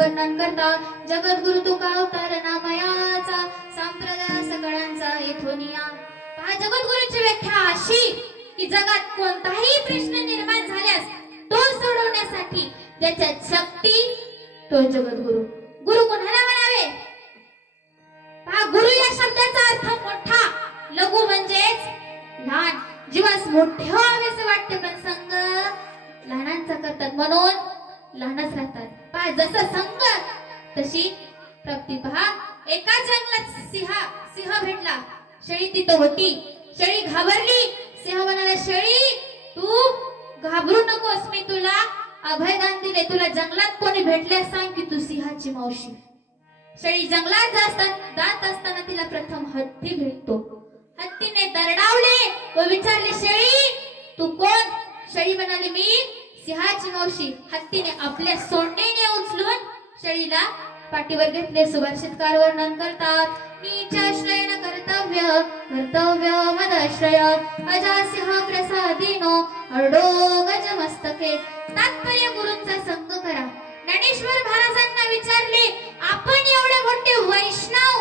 वर्णन करता. जगद्गुरु तुका अवतार नामयाचा संप्रदाय सकळांचा हेतोनिया. पहा जगद्गुरूची व्याख्या अशी की जगात कोणताही प्रश्न निर्माण झाल्यास तो सोडवण्यासाठी ज्याच्यात शक्ती तो जगद्गुरु. गुरु कोणाला म्हणावे? पहा गुरु या शब्दाचा अर्थ मोठा. लघु म्हणजेच लहान. जीवास मोठे व्हावेसे वाटते पण संग लहानांचा करतात म्हणून लहानच राहतात. पहा जसं संग तशी प्राप्ती. पहा एका जंगलात सिंह भेटला. शेळी तिथं होती. शेळी घाबरली. सिंह म्हणाला शेळी तू घाबरू नकोस, मी तुला अभयदान दिले. तुला जंगलात कोणी भेटले सांग की तू सिंहाची मावशी. शेळी जंगलात जात असताना तिला प्रथम हत्ती भेटतो. हत्तीने दरडावले व विचारले शेळी तू कोण? शेळी म्हणाली मी सिंहाची मावशी. हत्तीने आपल्या सोंडेने उचलून शेळीला पाठीवर घेतले. सुभाषितकार वर्णन करतात. नीचाश्रय न कर्तव्य कर्तव्य मदाश्रय अजासिंह प्रसादिनो अर्डो गज मस्तके. तात्पर्य गुरूंचा संग करा. ज्ञानेश्वर महाराजांना विचारले आपण एवढे मोठे वैष्णव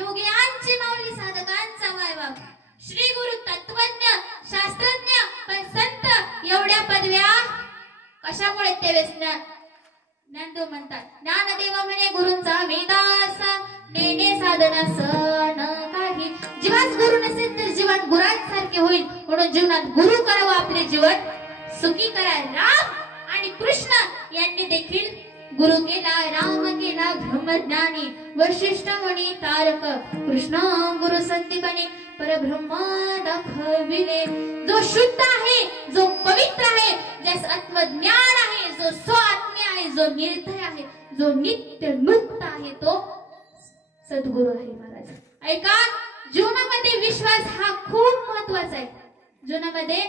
योग्यांची माऊली साधकांचा मायबाप श्री गुरु तत्वज्ञ शास्त्रज्ञ पण संत एवढ्या पदव्या कशामुळे ते ज्ञानदेव म्हणतात, ज्ञानदेव म्हणे गुरूंचा वेदास, नेने साधनास न काही. जीवास गुरु नसेल तर जीवन गुरांसारखे होईल, म्हणून जीवनात गुरु करावा, आपले जीवन सुखी करा. राम आणि कृष्ण यांनी देखील गुरु केला. राम केला ब्रह्मज्ञानी, वशिष्ठ म्हणी तारक, कृष्ण गुरु संदीपनी परब्रह्म दाखविले. जो शुद्ध आहे, जो पवित्र आहे, ज्यास आत्मज्ञान आहे, जो स्वात्म्य आहे, जो निर्भय आहे, जो नित्य मुक्त आहे, तो सद्गुरु आहे महाराज. ऐका, जीवनामध्ये विश्वास हा खूप महत्वाचा आहे. जीवनामध्ये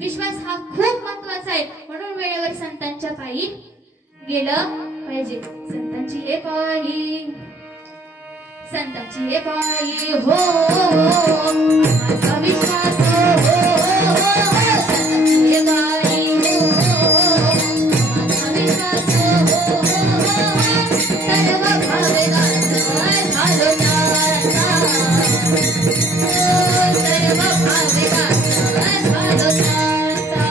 विश्वास हा खूप महत्वाचा आहे. म्हणून वेळेवर संतांच्या पायी गेलं पाहिजे. संतांची हे पायी, संतांची हे पायी हो, माझा विश्वास हो, संतांची हे पायी हो, माझा विश्वास हो, सर्व भावेगाचा झालो नाचा, सर्व भावेगाचा झालो नाचा.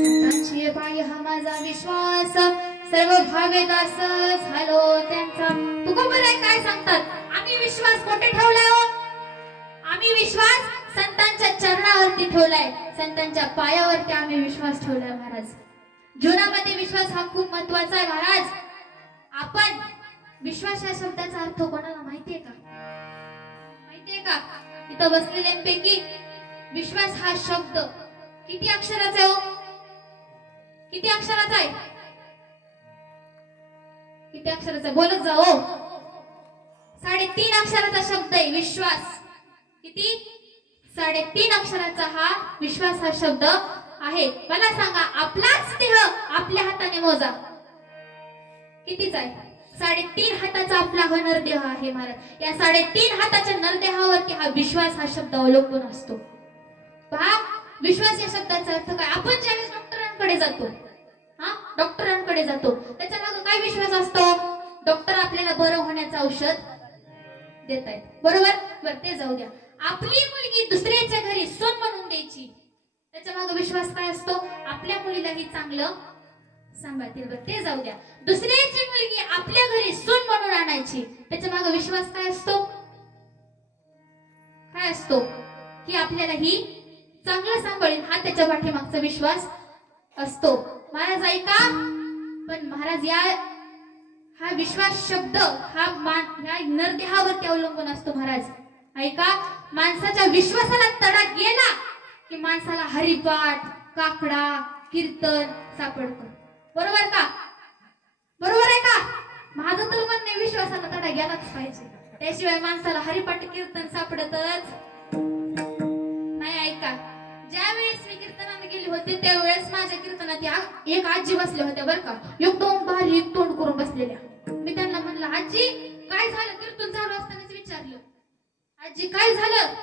संतांची हे पायी, सर्व भावे दास झालो त्यांचा. तुकोबराय काय सांगतात, आम्ही विश्वास कोठे ठेवलाय हो? आम्ही विश्वास संतांच्या चरणावरती ठेवलाय, संतांच्या पायावरती आम्ही विश्वास ठेवलाय महाराज. जीवनामध्ये विश्वास हा खूप महत्वाचा आहे महाराज. आपण विश्वास या शब्दाचा अर्थ कोणाला माहितीये का? माहितीये का? इथं बसलेल्यांपैकी विश्वास हा शब्द किती अक्षराचा आहे हो? किती अक्षराचा आहे? किती अक्षराचा? बोलत जाओ. 3.5 अक्षराचा शब्द आहे विश्वास. किती? 3.5 अक्षराचा हा विश्वास हा शब्द आहे. मला सांगा, आपलाच देह आपल्या हाताने मोजा, कितीच आहे? 3.5 हाताचा आपला हा नरदेह आहे महाराज. या 3.5 हाताच्या नरदेहावरती हा विश्वास हा शब्द अवलंबून असतो. पहा, विश्वास या शब्दाचा अर्थ काय? आपण ज्यावेळेस डॉक्टरांकडे जातो, डॉक्टरांकडे जातो, त्याच्या मागे काय विश्वास असतो? डॉक्टर आपल्याला बरं होण्याचं औषध देत आहेत, बरोबर? बरं, ते जाऊ द्या. आपली मुलगी दुसऱ्याच्या घरी सून म्हणून द्यायची, त्याच्या मागे विश्वास काय असतो? आपल्या मुलीलाही चांगलं सांभाळतील. बरं, ते जाऊ द्या. दुसऱ्याची मुलगी आपल्या घरी सून म्हणून आणायची, त्याच्या मागे विश्वास काय असतो? काय असतो? की आपल्याला ही चांगलं सांभाळेल, हा त्याच्या पाठीमागचा विश्वास असतो महाराज. ऐका, पण महाराज हा विश्वास शब्द हा नरदेहावरती अवलंबून असतो महाराज. ऐका, माणसाच्या विश्वासाला तडा गेला की माणसाला हरिपाठ, काकडा, कीर्तन सापडतं, बरोबर का? बरोबर आहे का? माझं तर म्हणणं विश्वासाला तडा गेलाच पाहिजे, त्याशिवाय माणसाला हरिपाठ कीर्तन सापडतच नाही. ऐका, ज्या वेळेस मी कीर्तनाला गेले होते त्यावेळेस माझ्या कीर्तनात एक आजी बसल्या होत्या बरं का, एकदम बारीक तोंड करून बसलेल्या. मी त्यांना म्हणलं, आजी काय झालं? कीर्तन चालू असतानाच विचारलं, आजी काय झालं?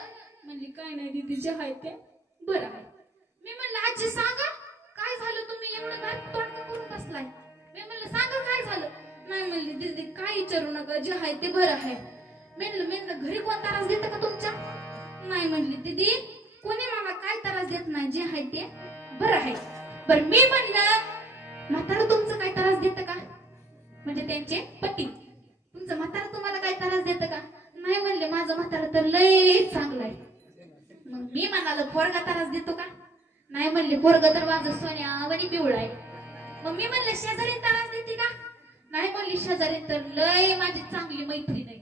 म्हणली, काय नाही दीदी, जे आहे ते बरं आहे. मी म्हणलं, आजी सांगा काय झालं, तुम्ही एवढं बारीक तोंड का करून बसलाय? मी म्हणलं, सांगा काय झालं? नाही म्हणली, दीदी काय विचारू नका, जे आहे ते बरं आहे. म्हणलं घरी कोण त्रास देतं का तुमच्या? नाही म्हणली, दीदी कोणी मला काय त्रास देत नाही, जे आहे ते बरं आहे. बरं, मी म्हणलं, म्हातारं तुमचं काय त्रास देतं का? म्हणजे त्यांचे पती, तुमचं म्हातारं तुम्हाला काय त्रास देतं का? नाही म्हणले, माझं म्हातारं तर लय चांगलं आहे. मग मी म्हणाल, पोरगा त्रास देतो का? नाही म्हणले, पोरगा तर माझं सोन्यावानी पिवळा आहे. मग मी म्हणलं, शेजारी त्रास देते का? नाही म्हणली, शेजारी तर लय माझी चांगली मैत्रीण आहे.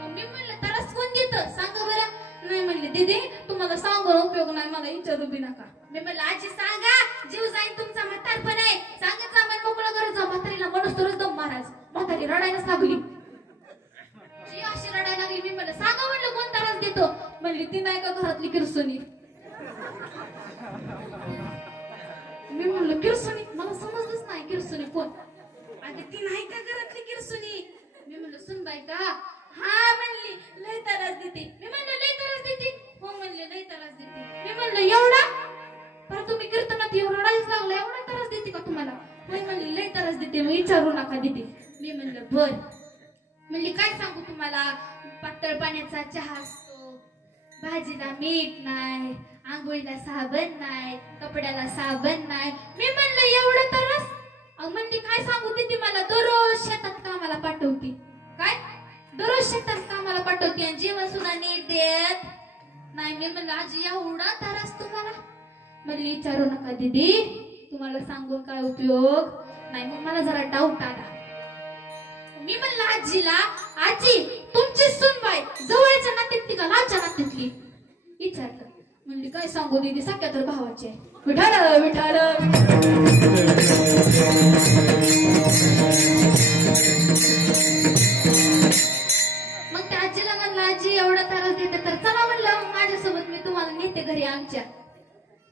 मग मी म्हणलं, त्रास कोण देतं सांगा बरं? नाही म्हणले, दीदी तुम्हाला सांगून उपयोग नाही, मला विचारू बी नका. मी म्हणलं, आजी सांगा, जीव जाईल तुमचा, म्हातारपण आहे, सांगत जा, मन मोकळं करत जा. म्हातारीला म्हणूस तरच दम महाराज, म्हातारी रडायलाच लागली, जी अशी रडायला लागली. मी म्हणलं, सांगा म्हणलं, कोण त्रास देतो? म्हणली, ती नाही का घरातली किरसुनी. मी म्हणलं, किरसुनी? मला समजलंच नाही, किरसुनी कोण? अगं ती नाही का घरातली किरसुनी? मी म्हणलं, सुन नका दीदी. मी म्हणलं बर. म्हणली काय सांगू तुम्हाला, पातळ पाण्याचा चहा असतो, भाजीला मीठ नाही, आंघोळीला साबण नाही, कपड्याला साबण नाही. मी म्हणलं एवढं तरच. म्हणली काय सांगू दीदी, मला दररोज शेतात कामाला पाठवती. काय दररोज शेतात कामाला पाठवती आणि जेवण सुद्धा नीट देत नाही. मी म्हणलं आजी एवढा त्रास तुम्हाला. म्हणली विचारू नका दीदी, तुम्हाला सांगून काय उपयोग नाही. मग मला जरा डाऊट आला. मी म्हणलं आजीला, आजी तुमची सुनबाई जवळच्या नात्यातली का लांबच्या नात्यातली विचारलं. म्हणली काय सांगू दीदी, सख्या तर भावाची आहे. विठाल विठाल. मग त्या आजीला म्हणलं आजी एवढा त्रास देते तर चला म्हणलं माझ्यासोबत मी तुम्हाला नेते घरी आमच्या.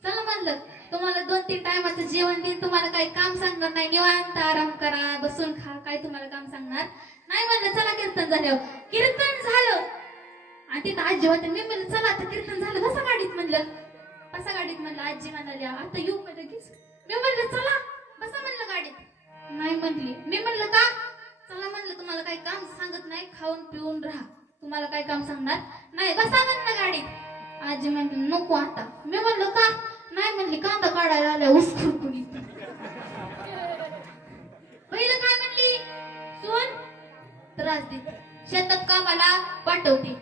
चला म्हणलं तुम्हाला 2-3 टायमाचं जेवण देईन, तुम्हाला काही काम सांगणार नाही, निवांत आराम करा, बसून खा, काय तुम्हाला काम सांगणार नाही. म्हणलं चला कीर्तन झालं. कीर्तन झालं आणि तिथं आजी होते. मी म्हणलं चला आता कीर्तन झालं, बसा गाडीत. म्हणलं बसा गाडीत. म्हणलं आजी म्हणाल्या आता येऊ का लगेच. मी म्हणलं चला बसा म्हणलं गाडीत. नाही म्हणली. मी म्हणलं का. चला म्हणलं तुम्हाला काही काम सांगत नाही, खाऊन पिऊन राहा, तुम्हाला काय काम सांगणार नाही, बसा म्हणलं गाडीत. आजी म्हणली नको आता. मी म्हणलं का. नाही म्हणली कांदा काढायला आल्या ऊस खुरपुरी. पहिलं काय म्हणली, सोन त्रास देते, शेतात कामाला पाठवते,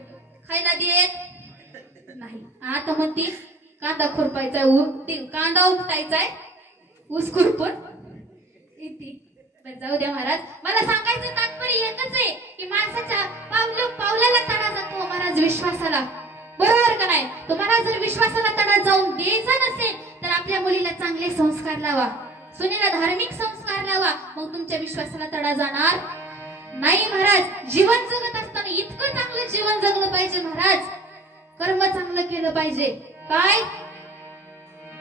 खायला देत नाही. आता म्हणती कांदा खुरपायचा, कांदा उपटायचाय, ऊस खुरपून इथे. जाऊ द्या महाराज, मला सांगायचं तात्पर्य एकच आहे की माणसाच्या पावलाला तडा जातो महाराज विश्वासाला. बरोबर का नाही. तुम्हाला जर विश्वासाला तडा जाऊन द्यायचा नसेल तर आपल्या मुलीला चांगले संस्कार लावा, सुनेला धार्मिक संस्कार लावा, मग तुमच्या विश्वासाला तडा जाणार नाही महाराज. जीवन जगत असताना इतकं चांगलं जीवन जगलं पाहिजे महाराज. कर्म चांगलं केलं पाहिजे. काय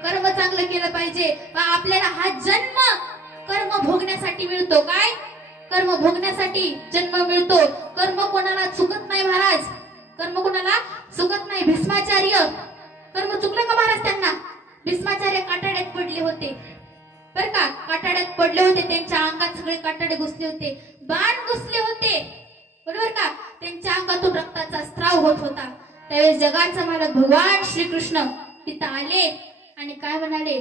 कर्म चांगलं केलं पाहिजे. आपल्याला हा जन्म कर्म भोगण्यासाठी मिळतो. काय कर्म भोगण्यासाठी जन्म मिळतो. कर्म कोणाला चुकत नाही महाराज, कर्म कोणाला चुकत नाही. भीष्माचार्य कर्म चुकलं का महाराज त्यांना. भीष्माचार्य काटाड्यात पडले होते बर का, काटाड्यात पडले होते, त्यांच्या अंगात सगळे काटाडे घुसले होते, बाण घुसले होते बरोबर का. त्यांच्या अंगातून रक्ताचा स्त्राव होत होता. त्यावेळेस जगाचा मालक भगवान श्रीकृष्ण तिथं आले आणि काय म्हणाले,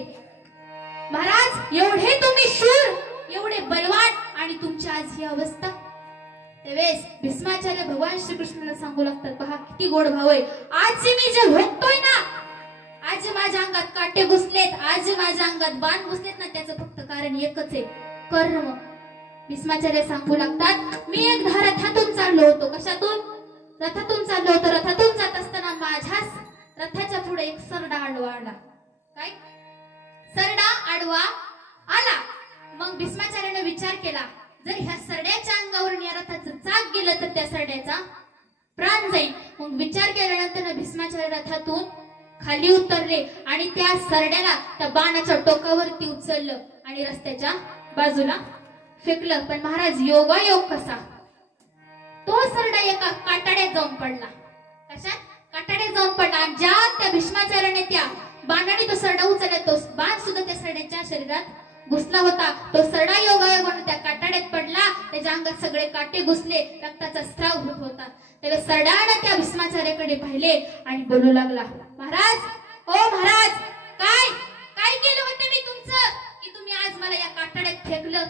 महाराज एवढे तुम्ही शूर, एवढे बलवान आणि तुमची आज ही अवस्था. त्यावेळेस भीष्माचार्य भगवान श्रीकृष्णाला सांगू लागतात, पहा किती गोड भाव आहे. आज मी जे भोगतोय ना, आज माझ्या अंगात काटे घुसलेत, आज माझ्या अंगात बाण घुसलेत ना, त्याचं फक्त कारण एकच आहे, कर्म. भीष्माचार्य सांगू लागतात, मी एकदा रथातून चाललो होतो. कशातून. रथातून चाललो होतो. रथातून जात असताना माझ्याच रथाच्या पुढे एक सरडा आडवा आला. काय सरडा आडवा आला. मग भीष्माचार्याने विचार केला, जर ह्या सरड्याच्या अंगावरून या रथाचं चाक गेलं तर त्या सरड्याचा प्राण जाईल. मग विचार केल्यानंतर भीष्माचार्य रथातून खाली उतरले आणि त्या सरड्याला त्या बाणाच्या टोकावरती उचललं आणि रस्त्याच्या बाजूला फेकलं. पण महाराज योगायोग कसा, तो सरडा एका काटाड्यात जाऊन पडला. कशात. काटाड्यात जाऊन पडला. आणि ज्या त्या भीष्माचार्याने त्या बाणाने तो सरडा उचलला, तो बाण सुद्धा त्या सरड्याच्या शरीरात घुसला होता. तो सरडा योगायोगाने त्या काटाड्यात पडला, त्याच्या अंगात सगळे काटे घुसले, रक्ताचा स्त्राव होत होता. तेव्हा सरडाने त्या भीष्माचार्याकडे पाहिले आणि बोलू लागला, महाराज ओ महाराज, काय काय केलं होतं मी तुमचं की तुम्ही आज मला या काटाड्यात फेकलं.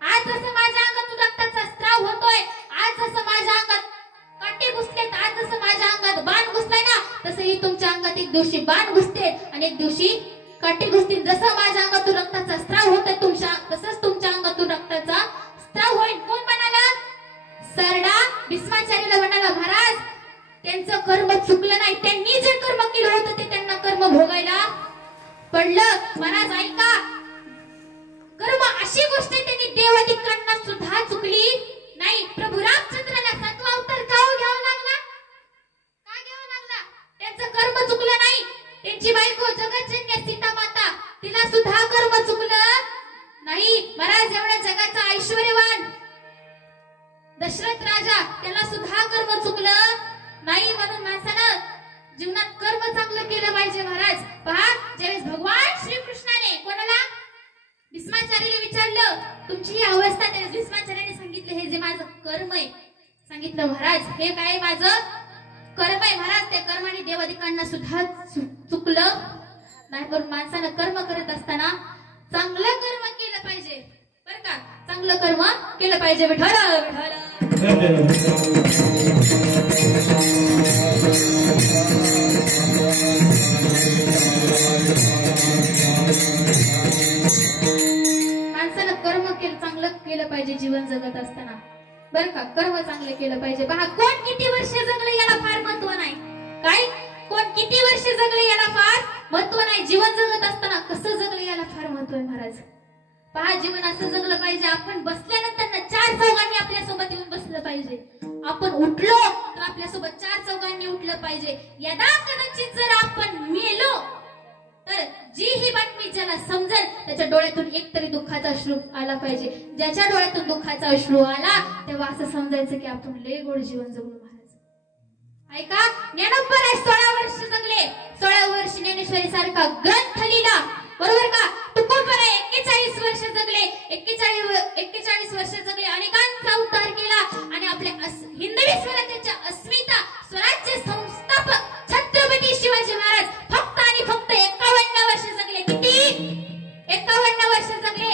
आज जसं माझ्या अंगातून रक्ताचा स्त्राव होतोय, आज जसं माझ्या अंगात काटे घुसलेत, आज जसं माझ्या अंगात बाण घुसलाय ना, तसंही तुमच्या अंगात एक दिवशी बाण घुसते आणि एक दिवशी काटे घुसतील. जसं माझ्या अंगातून रक्ताचा स्त्राव होतोय तुमच्या, तसंच तुमच्या अंगातून रक्ताचा स्त्राव होईल. कोण म्हणाला. सरडा भीष्माचार्याला म्हणाला, महाराज त्यांचं कर्म चुकलं नाही, त्यांनी जे कर्म केलं होतं ते त्यांना कर्म भोगायला पडलं. महाराज ऐका, कर्म अशी गोष्ट त्यांनी देवादिकांना सुद्धा चुकली नाही. प्रभू रामचंद्राला 7वा अवतार का घ्यावा लागला. का घ्यावा लागला. त्यांचं कर्म चुकलं नाही. त्यांची बायको जगज्जननी सीता माता, तिला सुद्धा कर्म चुकलं नाही. महाराज एवढ्या जगाचा ऐश्वर्यवान दशरथ राजा, त्याला सुद्धा कर्म चुकलं नाही. म्हणून माणसानं जीवनात कर्म चांगलं केलं पाहिजे. महाराज पहा, ज्यावेळेस भगवान श्रीकृष्णाने कोणाला, भीष्माचार्याला विचारलं तुमची ही अवस्था. त्या भीष्माचार्याने सांगितलं हे जे माझं कर्म आहे. सांगितलं महाराज हे काय माझं कर्म आहे महाराज. त्या कर्माने देवादिकांना सुद्धा चुकलं नाही. पण माणसानं कर्म करत असताना चांगलं कर्म केलं पाहिजे बरं का. चांगलं कर्म केलं पाहिजे. विठ्ठल माणसानं कर्म चांगलं केलं पाहिजे जीवन जगत असताना बरं का. कर्म चांगलं केलं पाहिजे. पहा कोण किती वर्ष जगले याला फार महत्व नाही. काय कोण किती वर्ष जगले याला फार महत्व नाही. जीवन जगत असताना कसं जगले याला फार महत्व आहे महाराज. पहा जीवन असं जगलं पाहिजे. आपण बसल्यानंतर चार चौघांनी आपल्यासोबत येऊन बसलं पाहिजे. आपण उठलो तर आपल्यासोबत चार चौघांनी उठलं पाहिजे. यदा कदाचित जर आपण मेलो तर जी ही बातमी ज्याला समजेल त्याच्या डोळ्यातून एक तरी दुःखाचा अश्रू आला पाहिजे. ज्याच्या डोळ्यातून दुःखाचा अश्रू आला तेव्हा असं समजायचं की आपण लय गोड जीवन जगलो महाराज. ऐका ज्ञानोबा 16 वर्ष जगले. 16 वर्ष ज्ञानेश्वरी सारखा ग्रंथ लिहिला बरोबर का. तुकोबरा 41 वर्ष जगले. 41 वर्ष जगले. अनेकांचा उद्धार केला आणि आपल्या हिंदवी स्वराज्याच्या अस्मिता स्वराज्य संस्थापक छत्रपती शिवाजी महाराज फक्त आणि फक्त 51 वर्ष जगले. किती 51 वर्ष जगले.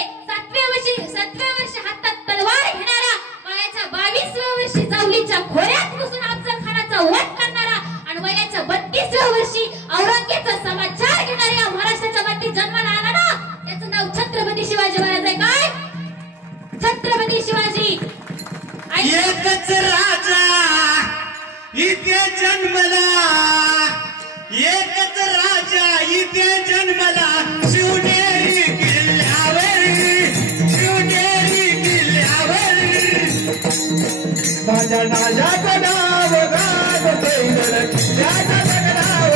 7व्या वर्षी हातात तलवार घेणारा वयाच्या 22व्या वर्षी जावलीच्या खोऱ्यात घुसून अफजल खानाचा वध करणारा आणि वयाच्या 32व्या वर्षी औरंगजेबाचा समाचार घेणारा या महाराष्ट्राच्या मातीत जन्माला आला ना त्याचं नाव छत्रपती शिवाजी महाराज आहे. काय छत्रपती शिवाजी. एकच राजा इथे जन्मला. एकच राजा इथे जन्मला. शिवनेरी किल्ल्यावर. शिवनेरी किल्ल्यावर. माझ्या राजाचं नाव गाजते किल्ल्याच्या दगडावर.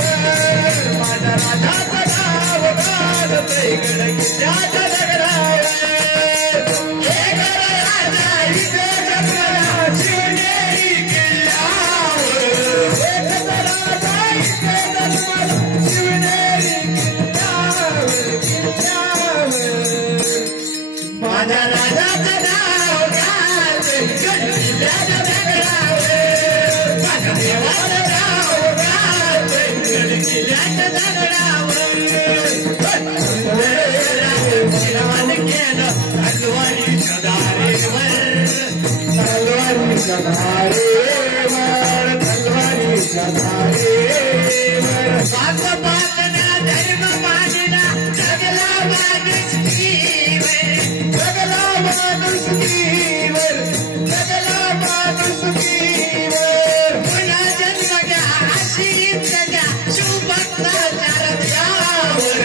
माझ्या राजाचं नाव गाजते किल्ल्याच्या दगडावर. एक राजा इथे जन्मला. शिवनेरी किल्ल्यावर. एकच राजा इथे जन्मला. शिवनेरी किल्ल्यावर. किल्ल्यावर. माझ्या राजाचं नाव गाजते किल्ल्याच्या दगडावर. माझ्या देवाचं नाव गाजते किल्ल्याच्या दगडावर. केलं तलवारीच्या धारेवर. तलवारीच्या धारेवर. तलवारीच्या धारेवर. बातम्या धर्म मानला जगला माणुसकीवर. जगला माणुसकीवर. जगला माणुसकीवर. पुन्हा जन्म घ्या अशीच जगा शुभक्राचार द्यावर.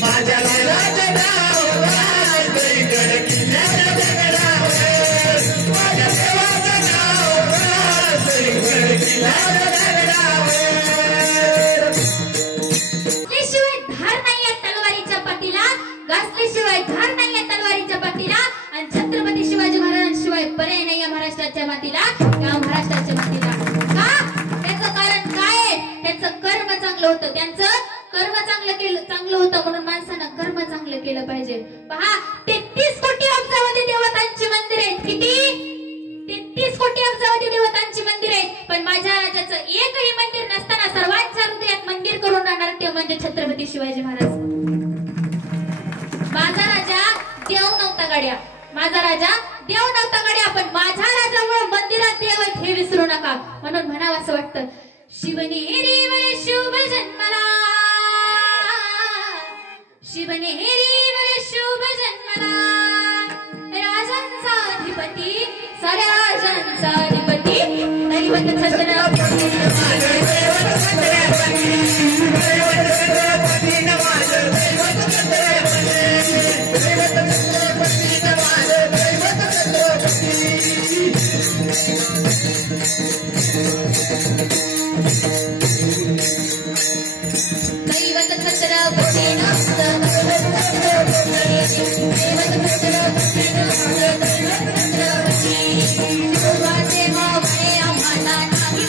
माझ्या राजाचं नाव गाजते किल्ल्याच्या दगडावर. माझ्या देवाचं नाव गाजते किल्ल्याच्या दगडावर. घासल्याशिवाय धार नाहीये तलवारीच्या पाठीला. घासल्याशिवाय धार नाहीये तलवारीच्या पाठीला. आणि छत्रपती शिवाजी महाराजांशिवाय पर्याय नाहीये महाराष्ट्राच्या मातीला. या महाराष्ट्राच्या मातीला का त्याचं कारण काय आहे. त्याचं कर्म चांगलं होतं. त्यांचं कर्म चांगलं होतं म्हणून माणसानं कर्म चांगलं केलं पाहिजे. पहा 33 कोटी अब्जावधी देवतांची मंदिर आहेत. किती 33 कोटी अब्जावधी देवतांची मंदिर आहेत. पण माझ्या राजाचं एकही मंदिर नसताना सर्वांच्या हृदयात मंदिर करून राहणार ते म्हणजे छत्रपती शिवाजी महाराज. माझा राजा देव नव्हता गाड्या. माझा राजा देव नव्हता गाड्या. पण माझ्या राजामुळे मंदिरात देव आहेत हे विसरू नका. म्हणून म्हणावं असं वाटतं शिवनेरीवर शुभ जन्मला. शिवनेरीवर शुभ जन्मला. राजांचा अधिपती साऱ्या राजांचा अधिपती दैवत छत्रपती. दैवत छत्रपती नमः. दैवत छत्रपती नमः. दैवत छत्रपती. शिवाचे मावळे आम्हाला नाही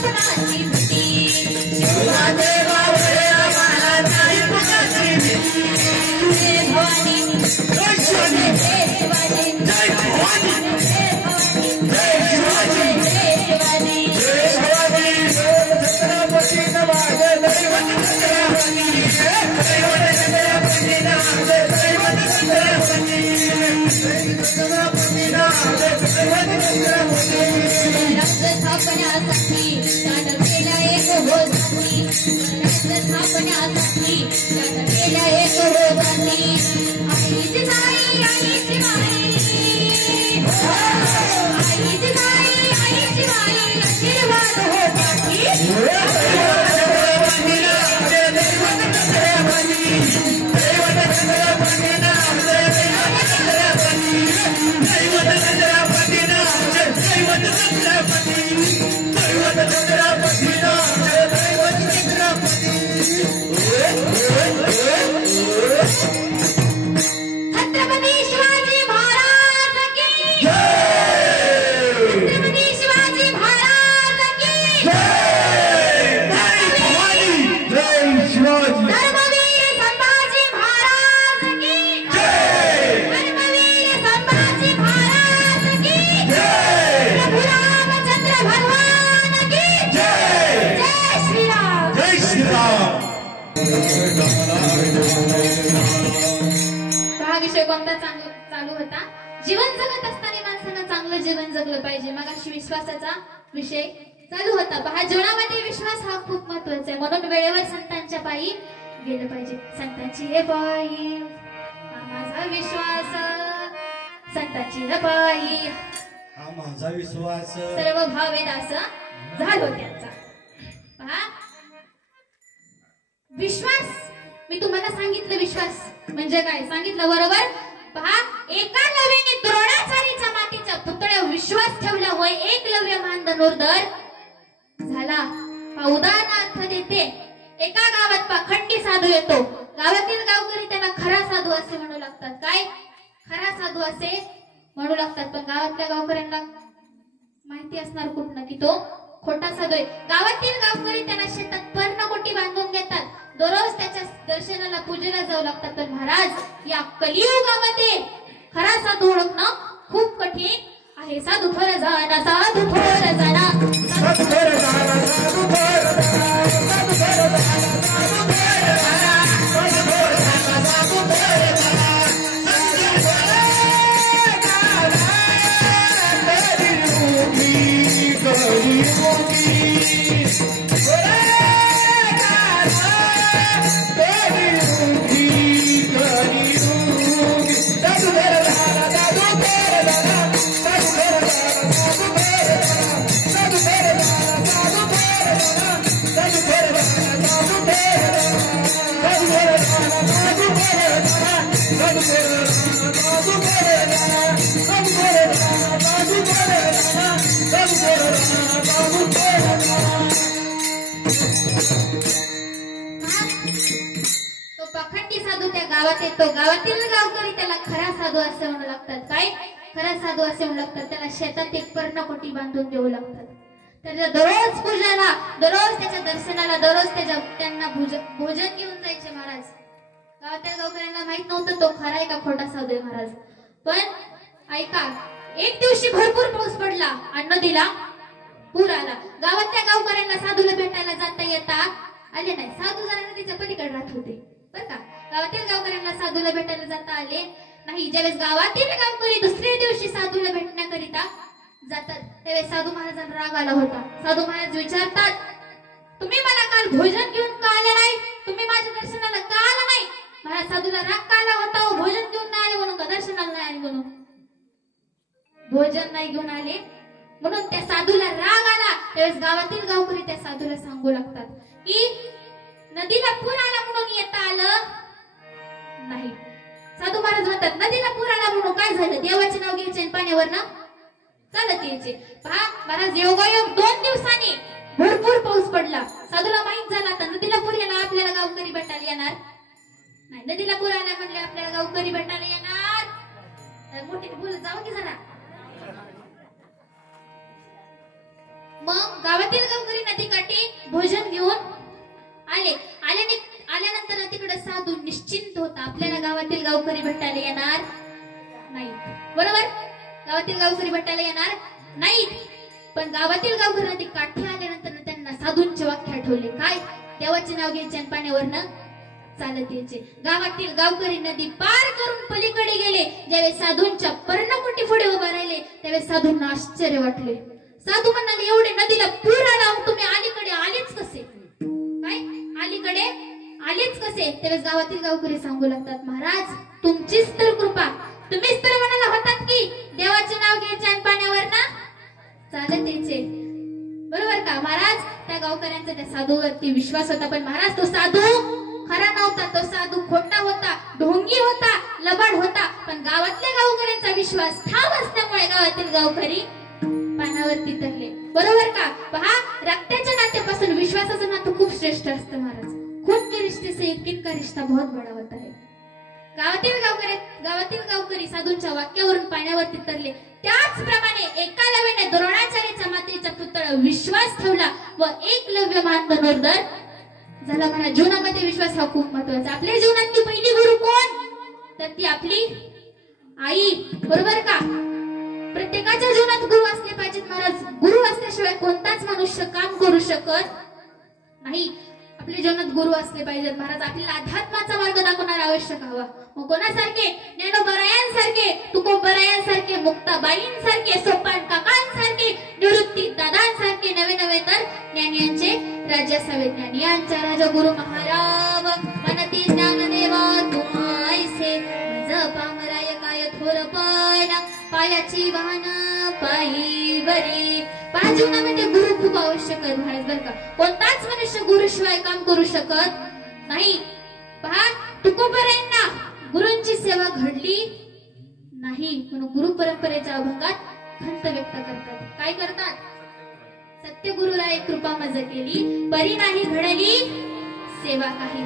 चालू होता जीवन जगत असताना माणसानं चांगलं जीवन जगलं पाहिजे. मग अशी विश्वासाचा विषय चालू होता. पहा जीवनामध्ये विश्वास हा खूप महत्वाचा आहे. म्हणून वेळेवर संतांच्या पायी गेलं पाहिजे. संतांची हे पायी हा माझा विश्वास, संतांची हे पायी हा माझा विश्वास. सर्व भावे दास झालो त्यांचा. पहा विश्वास मी तुम्हाला सांगितलं विश्वास म्हणजे काय सांगितलं बरोबर. पहा एका लव्याने द्रोणाचार्याच्या मातीच्या पुतळ्यावर विश्वास ठेवला होय एकलव्य मान धनुर्धर झाला. उदाहरणार्थ देते. एका गावात पाखंडी साधू येतो. गावातील गावकरी त्याला खरा साधू असे म्हणू लागतात. काय खरा साधू असे म्हणू लागतात. पण गावातल्या गावकऱ्यांना माहिती असणार कुठनं की तो खोटा साधू आहे. गावातील गावकरी त्याला शेतात पर्णकोटी बांधून देतात. दररोज त्याच्या दर्शनाला पूजेला जाऊ लागतात. पण महाराज या कलियुगामध्ये खरा साधू ओळखणं खूप कठीण आहे. साधू थोर जाना, साधू थोर जाना, साधू थोर जाना, साधू थोर जाना, साधू थोर जाना, साधू थोर जाना, साधू थोर जाना, साधू थोर जाना. तो पाखंडी साधू त्या गावात येतो. गावातील गावकरी त्याला खरा साधू असे म्हणू लागतात. काय खरा साधू असे म्हणू लागतात. त्याला शेतात एक पर्णकोटी बांधून देऊ लागतात. त्याच्या दररोज पूजाला, दररोज त्याच्या दर्शनाला, दररोज त्यांना भोजन घेऊन जायचे महाराज. गावातील गावकऱ्यांना माहित नव्हतं तो खरा आहे का खोटा साधू आहे महाराज. पण ऐका एक दिवशी भरपूर पाऊस पडला आणि नदीला पूर आला. गावातल्या गावकऱ्यांना साधूला भेटायला जाता येता आले नाही. साधू जरा नदीच्या पलीकडे राहत होते बर का. गावातील गावकऱ्यांना साधूला भेटायला जाता आले नाही. ज्यावेळेस गावातील गावकरी दुसऱ्या दिवशी साधूला भेटण्याकरिता जातात त्यावेळेस साधू महाराजांना राग आला होता. साधू महाराज विचारतात तुम्ही मला काल भोजन घेऊन का आले नाही, तुम्ही माझ्या दर्शनाला का आला नाही. महाराज साधूला राग का आला होता. भोजन घेऊन नाही आले म्हणून का दर्शनाला नाही आले म्हणून. भोजन नाही घेऊन आले म्हणून त्या साधूला राग आला. त्यावेळेस गावातील गावकरी त्या साधूला सांगू लागतात की नदीला पूर आला म्हणून येता आलं नाही. साधू महाराज म्हणतात नदीला पूर आला म्हणून काय झालं, देवाचे नाव घ्यायचे पाण्यावर ना चालत यायचे. पहा महाराज योगायोग 2 दिवसांनी भरपूर पाऊस पडला. साधूला माहित झाला तर नदीला पूर येणार आपल्याला गावकरी भेटायला येणार नाही. नदीला पूर आला म्हणले आपल्याला गावकरी भेटायला येणार तर मोठीने बोलत जावं की जरा. मग गावातील गावकरी नदीकाठी भोजन घेऊन आले. आल्यानंतर तिकडे साधू निश्चिंत होता आपल्याला गावातील गावकरी भेटायला येणार नाही बरोबर. गावातील गावकरी भेटायला येणार नाहीत. पण गावातील गावकऱ्यांना काठी आल्यानंतर त्यांना साधूंचे वाक्य आठवले. काय? देवाचे नाव घ्यायचे आणि पाण्यावरनं चालत यायचे. गावातील गावकरी नदी पार करून पलीकडे गेले. ज्यावेळेस साधूंच्या पर्णकुटी पुढे उभे राहिले त्यावेळेस साधूंना आश्चर्य वाटले. साधू म्हणाले, एवढे नदीला पूर आला, तुम्ही अलीकडे आलेच कसे? काय? अलीकडे आलेच कसे? त्यावेळेस गावातील गावकरी सांगू लागतात, महाराज तुमचीच तर कृपा. तुम्हीच तर म्हणाला होतात की देवाचे नाव घ्यायचे आणि पाण्यावरनं चालत यायचे. बरोबर का महाराज? त्या गावकऱ्यांचा त्या साधूवरती विश्वास होता. पण महाराज तो साधू खरा नव्हता. तो साधू खोटा होता, ढोंगी होता, लबाड होता. पण गावातल्या गावकऱ्यांचा विश्वास ठाम असल्यामुळे गावातील गावकरी पानावरती तरले. बरोबर का? पहा, रक्ताच्या नात्यापासून विश्वासाचं नातं खूप श्रेष्ठ असतं महाराज. खून के रिश्ते से यकीन का रिश्ता बहुत बड़ा होता है. गावातील गावकरी साधूंच्या वाक्यावरून पाण्यावरती तरले. त्याचप्रमाणे एकलव्याने द्रोणाचार्याच्या मातेचा पुतळा विश्वास ठेवला व एकलव्य महान धनुर्धर झाला. म्हणा, जीवनामध्ये विश्वास हा खूप महत्वाचा. आपल्या जीवनातली पहिली गुरु कोण? तर ती आपली आई. बरोबर का? प्रत्येकाच्या जीवनात गुरु असले पाहिजेत महाराज. गुरु असल्याशिवाय कोणताच मनुष्य काम करू शकत नाही. आपल्या जीवनात गुरु असले पाहिजेत महाराज. आपल्याला अध्यात्माचा मार्ग दाखवणारा आवश्यक हवा. मग कोणासारखे? ज्ञानोबरायांसारखे, तुकोबरायांसारखे, मुक्ताबाईंसारखे, सोपान काकांसारखे, निवृत्ती दादांसारखे नवे नवे तर ज्ञानियांचे राज्य असावे. ज्ञानियांचा राजा गुरु महाराज मनती ज्ञानदेवा तुम्हायसे पामराय काय थोरपण पायाची वाहन पायी बरी. पहा, जीवनामध्ये गुरु खूप आवश्यक आहे महाराज. बरं का? कोणताच मनुष्य गुरुशिवाय काम करू शकत नाही. पहा, तुकोबरायांना गुरूंची सेवा घडली नाही म्हणून गुरु परंपरेच्या अभंगात खंत व्यक्त करतात. काय करतात? सत्य गुरुला एक कृपा मज केली, परी नाही घडली सेवा काही.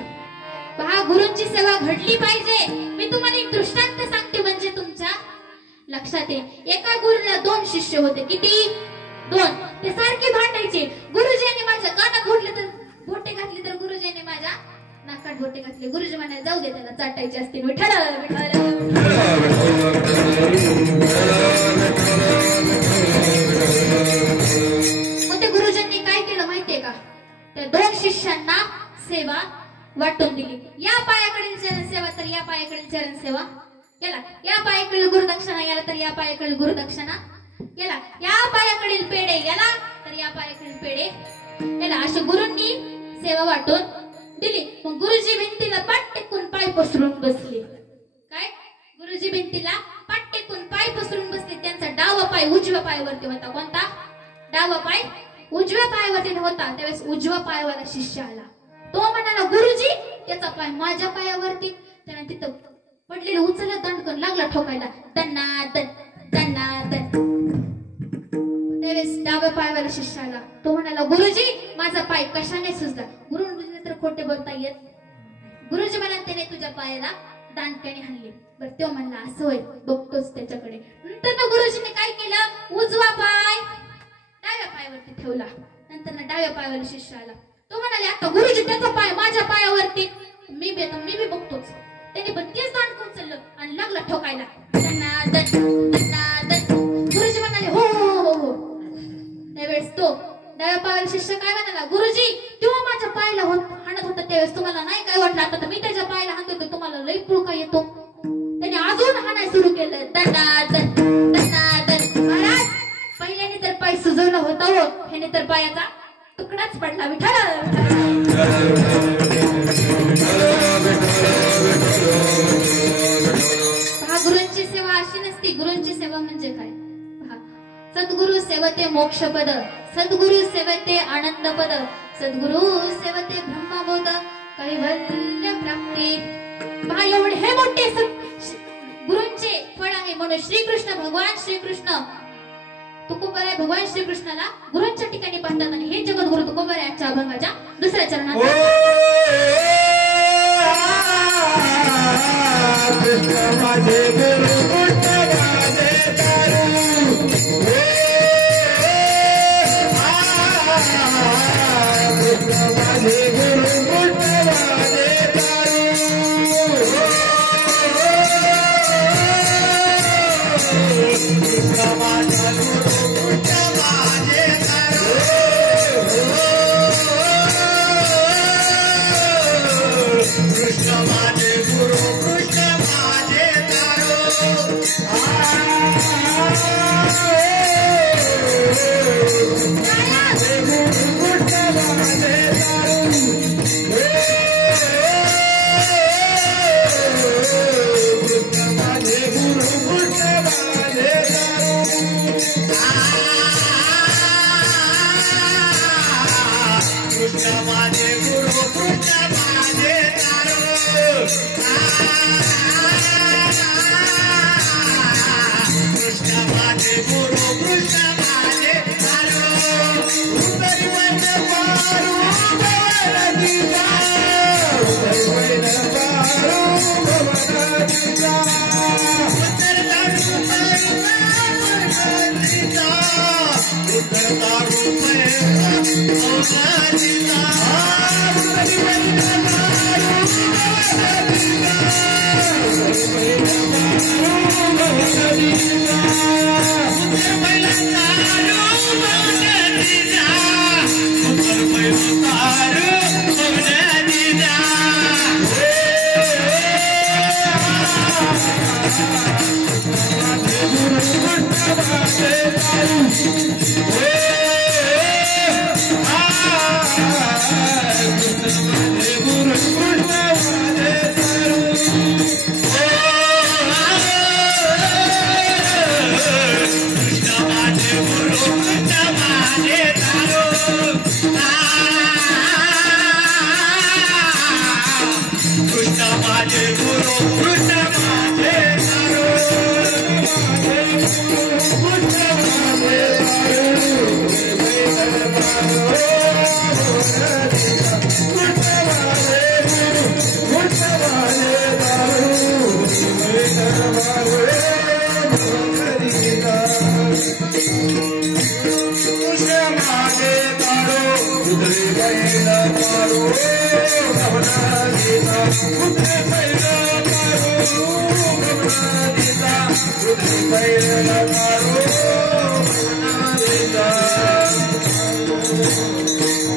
पहा, गुरूंची सेवा घडली पाहिजे. मी तुम्हाला एक दृष्टांत सांगते म्हणजे तुमच्या लक्षात येईल. एका गुरुला 2 शिष्य होते. किती? 2. ते सारखे भांडायचे. गुरुजींनी माझ्या कानात बोटे घातली तर गुरुजींनी माझ्या नाकात बोटे घातले. गुरुजी म्हणाले, जाऊ दे, त्याला चाटायचे असतील. विठ्ठल विठ्ठल. मग ते गुरुजींनी काय केलं माहितीये का? त्या 2 शिष्यांना सेवा वाटून दिली. या पायाकडील चरण सेवा तर या पायाकडील चरण सेवा केला. या पायाकडील गुरुदक्षिणा याला तर या पायाकडील गुरुदक्षिणा केला. या पायाकडील पेढे याला तर या पायाकडील पेढे याला. अशा गुरूंनी सेवा वाटून दिली. मग गुरुजी भिंतीला पाठ टेकून पाय पसरून बसले. काय? गुरुजी भिंतीला पाठ टेकून पाय पसरून बसले. त्यांचा डावा पाय उजव्या पायावरती होता. कोणता? डावा पाय उजव्या पायावरती होता. त्यावेळेस उजव्या पायावाला शिष्य आला. तो म्हणाला, गुरुजी याचा पाय माझ्या पायावरती. त्याने तिथं पडलेलं उचलत दंडकन लागला ठोकायला. दन्नादन दन्नादन. त्यावेळेस डाव्या पायावाला शिष्य आला. तो म्हणाला, गुरुजी माझा पाय कशाने सुजला? गुरुजीने तर खोटे बोलता येत. गुरुजी म्हणाले, त्याने तुझ्या पायाला दांडक्याने हाणले. बरं, तो म्हणला, असं होय, बघतोच त्याच्याकडे. नंतर गुरुजीने काय केलं? उजवा पाय डाव्या पायावरती ठेवला. नंतर डाव्या पायावाला शिष्य आला. तो म्हणाले, आता गुरुजी त्याचा पाय माझ्या पायावरती. मी बी बघतोच. त्याने पण तेच दांडकं उचललं आणि लागला ठोकायला. गुरुजी म्हणाले, हो हो हो हो. त्यावेळेस तो डाव्या पायाला शिष्य काय म्हणाला, गुरुजी तेव्हा माझ्या पायाला हाणत होता त्यावेळेस तुम्हाला नाही काय वाटलं? आता मी त्याच्या पायाला हाणतोय, तुम्हाला लई पुळका येतो. त्याने अजून हाणाय सुरू केलं. दन्नादन दन्नादन. महाराज, पहिल्याने तर पाय सुजवला होता हो, ह्याने तर पायाचा तुकडाच पडला. विठ्ठल. पहा, गुरूंची सेवा अशी नसती. गुरूंची सेवा म्हणजे काय? पहा, सद्गुरु सेवते मोक्षपद, सद्गुरु सेवते आनंदपद, सद्गुरु सेवते ब्रह्मबोध कैवल्य प्राप्ती. पहा, एवढे हे मोठे गुरूंचे फळ आहे. म्हणून श्रीकृष्ण भगवान श्रीकृष्ण तुकोबराय भगवान श्रीकृष्णाला गुरूंच्या ठिकाणी पाहतात. आणि हे जगद्गुरु तुकोबरायांच्या अभंगाच्या 2ऱ्या चरणात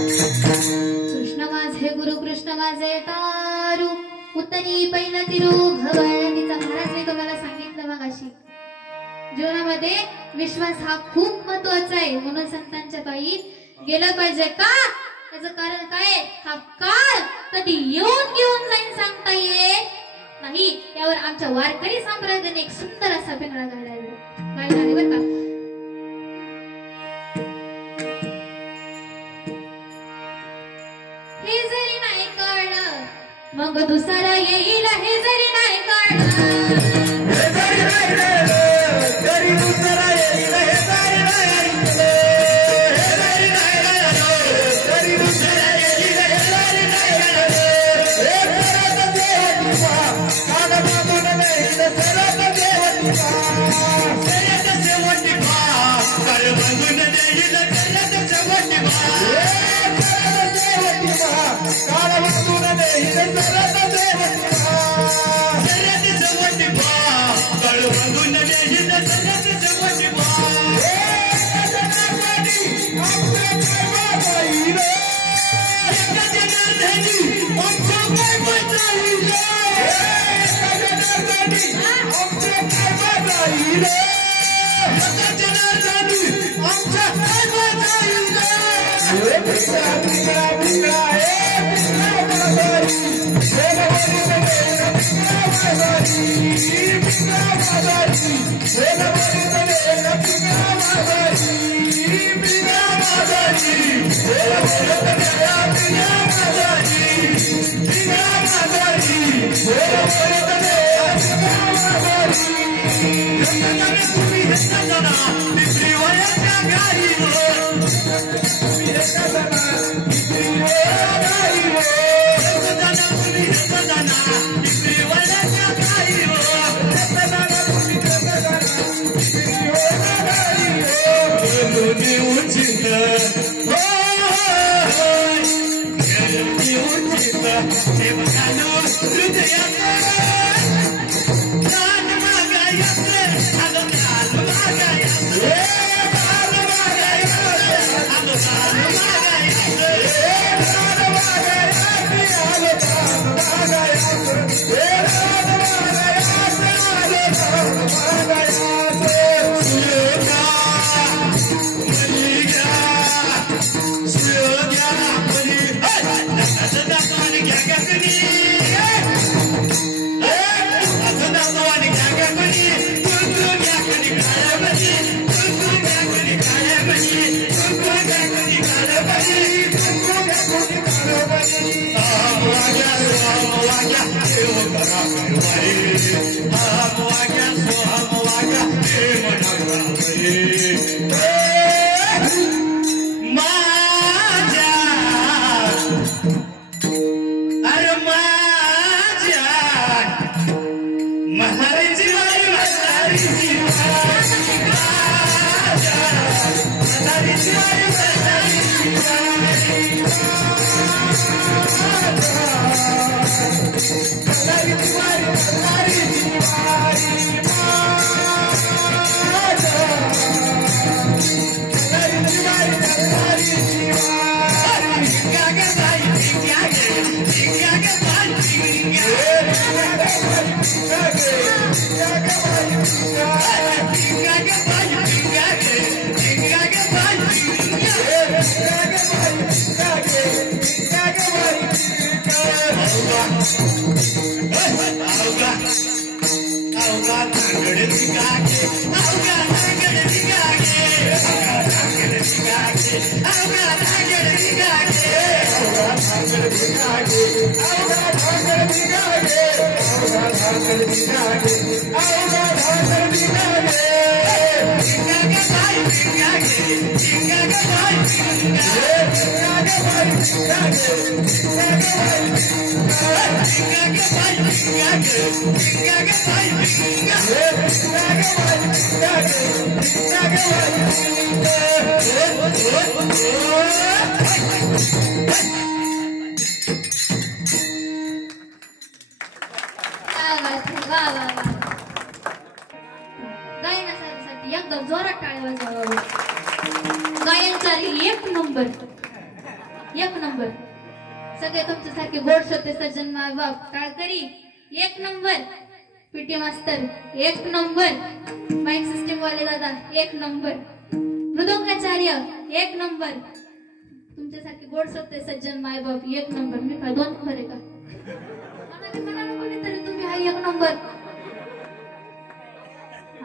कृष्ण माझे गुरु कृष्ण माझे तारू उत्तरी पहिला तिरू घवळणीचा महाराज मी तुम्हाला सांगितलं मगाशी जीवनामध्ये विश्वास हा खूप महत्वाचा आहे म्हणून संतांच्या पायी गेलं पाहिजे का त्याचं कारण काय हा काळ कधी येऊन घेऊन जाईन सांगता येत नाही यावर आमच्या वारकरी संप्रदायाने एक सुंदर असा पेंगळा गायला आहे बरं का हे जरी नाही कळलं मग दुसरा येईल हे जरी नाही Yeah. गायनासाठी एकदम जोरात टाळ्या वाजवाव्या. गायनचा एक नंबर सगळे तुमच्यासारखे गोड श्रोते सज्जन माय बाप टाळकरी एक नंबर, पीटी मास्तर एक नंबर, माइक सिस्टीम वाले दादा एक नंबर, मृदंगाचार्य एक नंबर, तुमच्यासारखे गोड श्रोते सज्जन माय बाप एक नंबर. मी काय 2 नंबर आहे का? कोणीतरी तुम्ही हा एक नंबर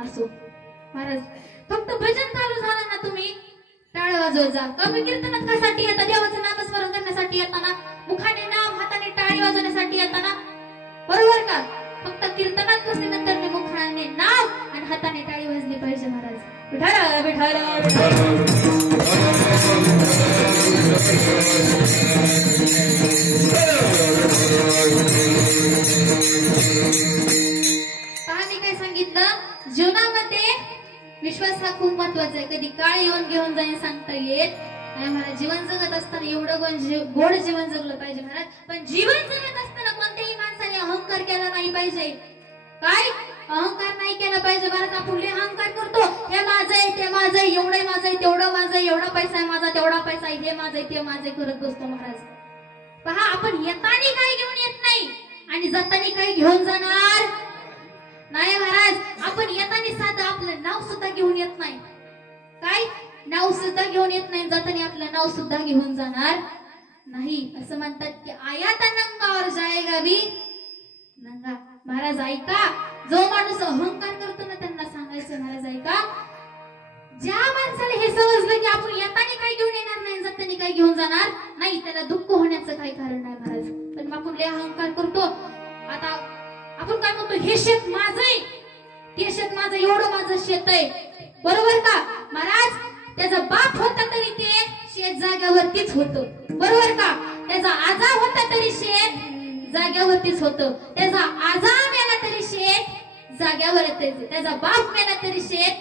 असो. महाराज फक्त भजन चालू झालं ना तुम्ही टाळ्या वाजवत जा. कमी कीर्तनात कशासाठी येतात? देवाचं नामस्मरण करण्यासाठी येताना, मुखाने नाम हाताने टाळी वाजवण्यासाठी येताना, बरोबर का? फक्त कीर्तनात बसल्यानंतर मी मुखाने नाम आणि हाताने टाळी वाजली पाहिजे. महाराज विठाला विठाला मी काय सांगितलं, जीवनामध्ये विश्वास हा खूप महत्वाचा आहे. कधी काळ येऊन घेऊन जाईन सांगता येत नाही. महाराज जीवन जगत असताना एवढं गोड जीवन जगलं पाहिजे महाराज. पण जीवन जगत असताना कोणत्याही माणसाने अहंकार केला नाही पाहिजे. काय अहंकार नाही केला पाहिजे महाराज. आपण लय अहंकार करतो, हे माझं आहे, ते माझं आहे, एवढं माझं आहे, तेवढं माझं आहे, एवढा पैसा आहे माझा, तेवढा पैसा आहे, हे माझं आहे, ते माझं आहे करत बसतो महाराज. पहा, आपण येताना काही घेऊन येत नाही आणि जाताना काही घेऊन जाणार नाही महाराज. आपण येताना साधं आपलं नाव सुद्धा घेऊन येत नाही. काय नाव सुद्धा घेऊन येत नाही, जाताना आपलं नाव सुद्धा घेऊन जाणार नाही. असं म्हणतात की आयाता नंगा और जाएगा भी नंगा. महाराज ऐका, जो माणूस अहंकार करतो ना त्यांना सांगायचं महाराज ऐका, ज्या माणसाला हे समजलं की आपण येताना काही घेऊन येणार नाही, जाताना काही घेऊन जाणार नाही, त्याला दुःख होण्याचं काही कारण नाही महाराज. पण आपण लय अहंकार करतो. आता आपण काय म्हणतो, हे शेत माझं आहे, ते शेत माझं, एवढं माझं शेत आहे, बरोबर का महाराज? त्याचा बाप होता तरी ते शेत जाग्यावरतीच होतं, बरोबर का? त्याचा आजा होता तरी शेत जाग्यावरतीच होतं, त्याचा आजा मेला तरी शेत जाग्यावरच, त्याचा बाप मेला तरी शेत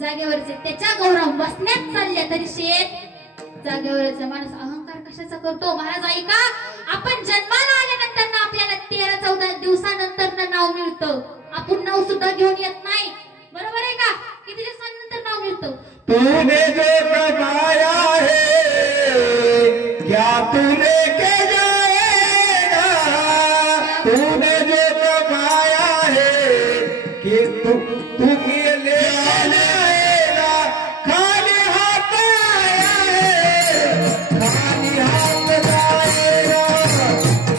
जाग्यावरच, त्याच्या गौरव बसण्यात चालल्या तरी शेत जाग्यावरच. माणूस अहंकार कशाचा करतो महाराज ऐका, आपण जन्माला आल्यानंतर ना आपल्याला 13-14 दिवसानंतर नाव मिळतं. आपण नाव सुद्धा घेऊन येत नाही, बरोबर आहे का? किती दिवसानंतर नाव मिळतं? तूने जो कमाया है क्या तूने के जाएगा, तूने जो कमाया है कि तू के ले आएगा. खाली हाथ आया है, खाली हाथ जाएगा,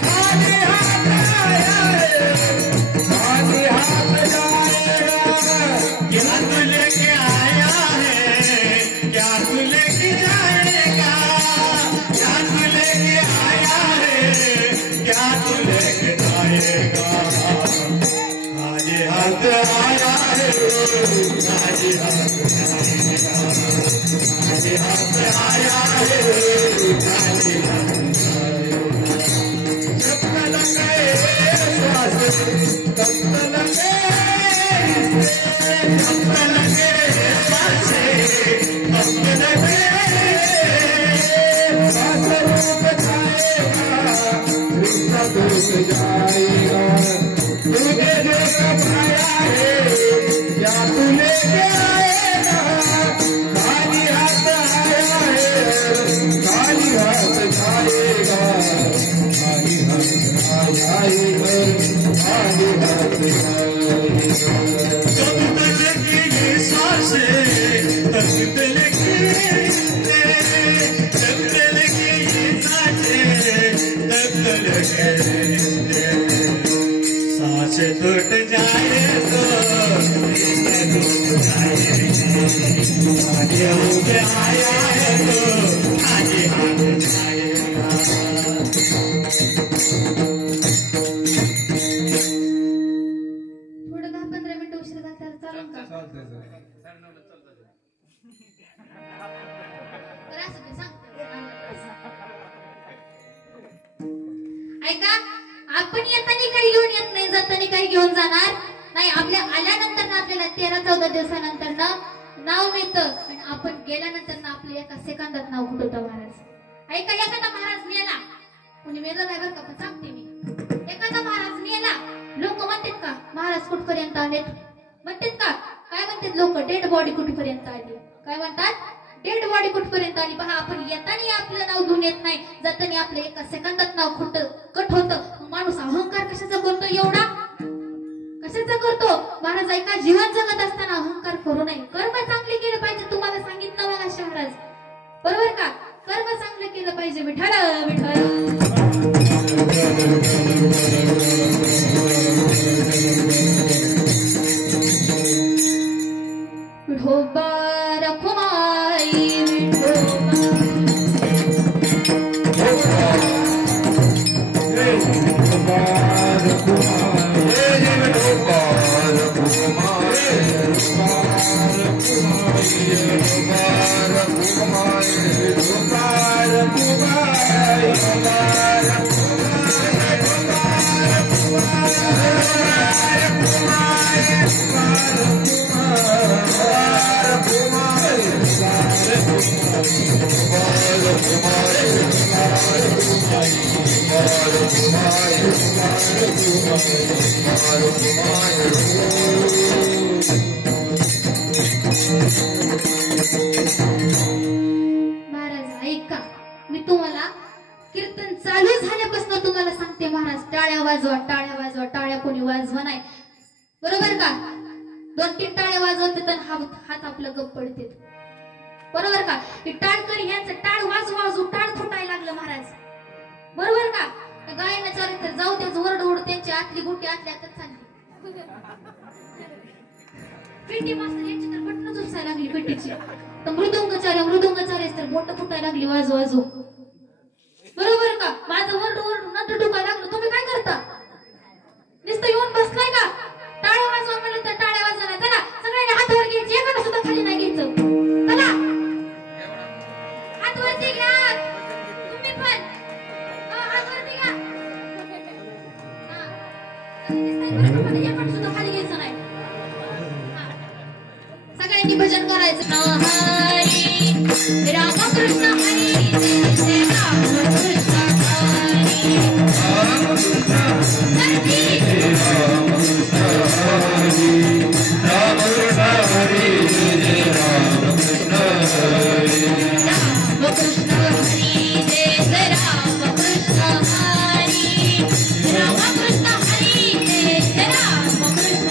खाली हाथ आया है, खाली हाथ जाएगा. क्या तू लेके आया है, क्या तू लेके जाएगा, क्या तू लेके आया है, क्या तू लेके जाएगा. खाली हाथ आया है, खाली हाथ जाएगा. टूट जाए तो आगे होके आया है तो आगे हाथ जाएगा। थोडं 10-15 मिनिटं उशीर झाला तर चालेल का? बरं असं ते सांगते. ऐका, आपण येताना काही घेऊन येत नाही, जाताना काही घेऊन जाणार नाही. आपल्या आल्यानंतर ना आपल्याला 13-14 दिवसानंतर ना नाव मिळतं, पण आपण गेल्यानंतर ना आपलं एका सेकंदात नाव कुठवतं महाराज. ऐका, एखादा महाराज मेला, कोणी मेलं नाही बरं का, पण सांगते मी, एखादा महाराज मेला, लोक म्हणतात का महाराज कुठपर्यंत आलेत? म्हणतात का? काय म्हणतात लोक? डेड बॉडी कुठपर्यंत आली? काय म्हणतात? डेड बॉडी कुठपर्यंत आली. पहा, आपण येताना आपलं नाव घेऊन येत नाही, जाताना आपलं एका सेकंदात नाव कट होतं. माणूस अहंकार कशाचा करतो एवढा? कशाचा करतो? महाराज ऐका, जीवन जगत असताना अहंकार करू नये. कर्म चांगले केले पाहिजे. तुम्हाला सांगितलं बघा महाराज, बरोबर का? कर्म चांगलं केलं पाहिजे. विठ्ठल विठ्ठल. विठोबा रखुमाई विठोबा. महाराज ऐका, मी तुम्हाला कीर्तन चालू झाल्यापासून तुम्हाला सांगते महाराज, टाळ्या वाजवा, टाळ्या वाजवा. टाळ्या कोणी वाजवा नाही, बरोबर का? 2-3 टाळ्या वाजवते तर हात आपलं गप्प पडते, बरोबर का? ही टाळकरी ह्यांचं टाळ वाजू वाजू टाळ फुटायला लागलं महाराज, बरोबर का? गायना चारित्र जाऊ त्याचं वरड ओढ, त्यांची आतली गुटी आतल्या आतच चालली. पेटी मास्तर यांची तर बटनच उचसायला लागली पेटीची. तर मृदुंगाचार्य तर बोट फुटायला लागली वाजू वाजू, बरोबर का? माझं वरड ओरड नंतर डुकायला लागलं. तुम्ही काय करता? नुसतं येऊन बसलाय का? टाळ्या वाजवा म्हणलं तर टाळ्या वाजवा. चला सगळ्यांनी हातावर घ्यायचे, एकाला सुद्धा खाली नाही घ्यायचं. चला हात वरती घ्या, तुम्ही पण हात वरती घ्या. एकाला सुद्धा खाली घ्यायचं नाही. सगळ्यांनी भजन करायचं. हरी रामकृष्ण हरी जय रामकृष्ण हरी रामकृष्ण हरी रामकृष्ण हरी रामकृष्ण हरी जय रामकृष्ण हरी रामकृष्ण हरी जय रामकृष्ण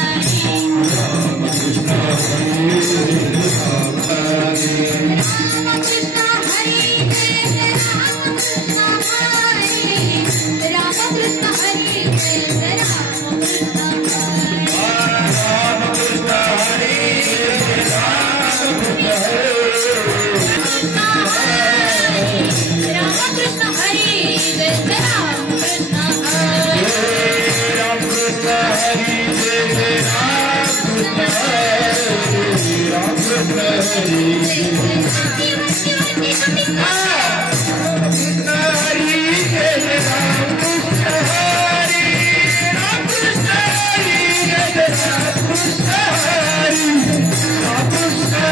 हरी रामकृष्ण हरी जय रामकृष्ण हरी रामकृष्ण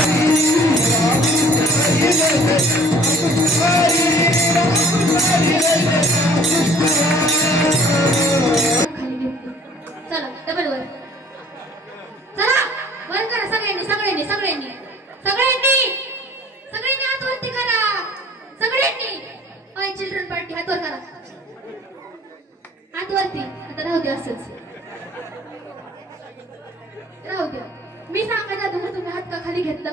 चला डबल वर चला वर करा सगळ्यांनी सगळ्यांनी सगळ्यांनी सगळ्यांनी सगळ्यांनी हात वरती करा सगळ्यांनी ओय चिल्ड्रन पार्टी हात वर करा हात वरती आता राहू द्या असंच राहू द्या मी सांगत होतो ना तुम्ही हात का खाली घेतलं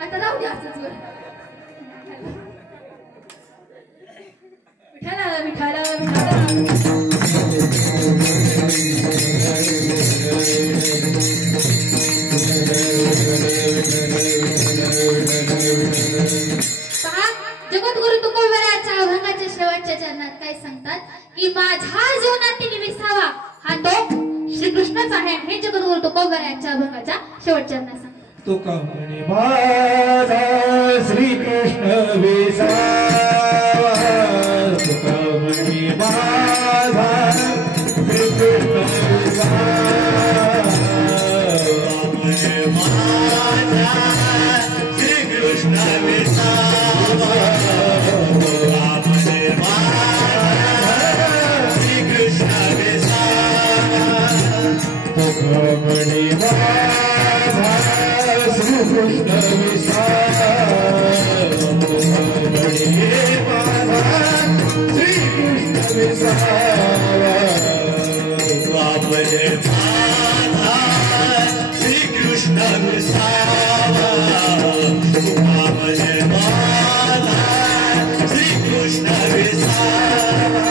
आता राहू द्या असंच वर विठाला विठाला विठाला जगद्गुरु तुकोबराच्या अभंगाच्या शेवटच्या चरणात काय सांगतात की माझ्या जीवनातील विसावा हा तो श्रीकृष्णच आहे हे जगद्गुरु तुकोबराच्या अभंगाच्या शेवटच्या चरणात सांगतात तुका म्हणे माझा श्रीकृष्ण विसावा तुका म्हणे माझा श्रीकृष्ण विसावा म्हणे माझा श्रीकृष्ण विसावा म्हणे माझा श्रीकृष्ण विसावा तुका म्हणे माझा श्रीकृष्ण विसावा श्रीकृष्ण विसावा वापरे माझा श्रीकृष्ण विसावा वापरे माझा श्रीकृष्ण विसावा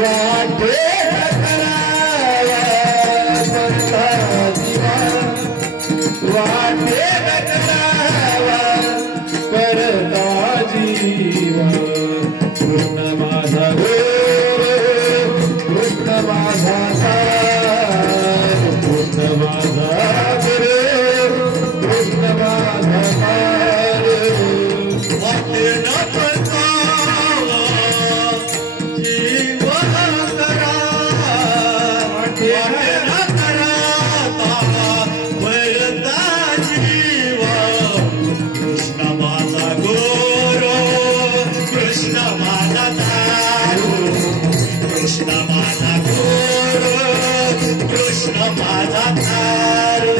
वाटे करावा वाटे करावा करता जीवा कृष्ण माझा कृष्ण माझा कृष्ण माझा कृष्ण माझा वाटे न पळतावा जीवन करावा वाटे न करावा भरता जीवा कृष्ण माझा गोरो कृष्ण माझा दारू कृष्ण माझा गोरो कृष्ण माझा दारू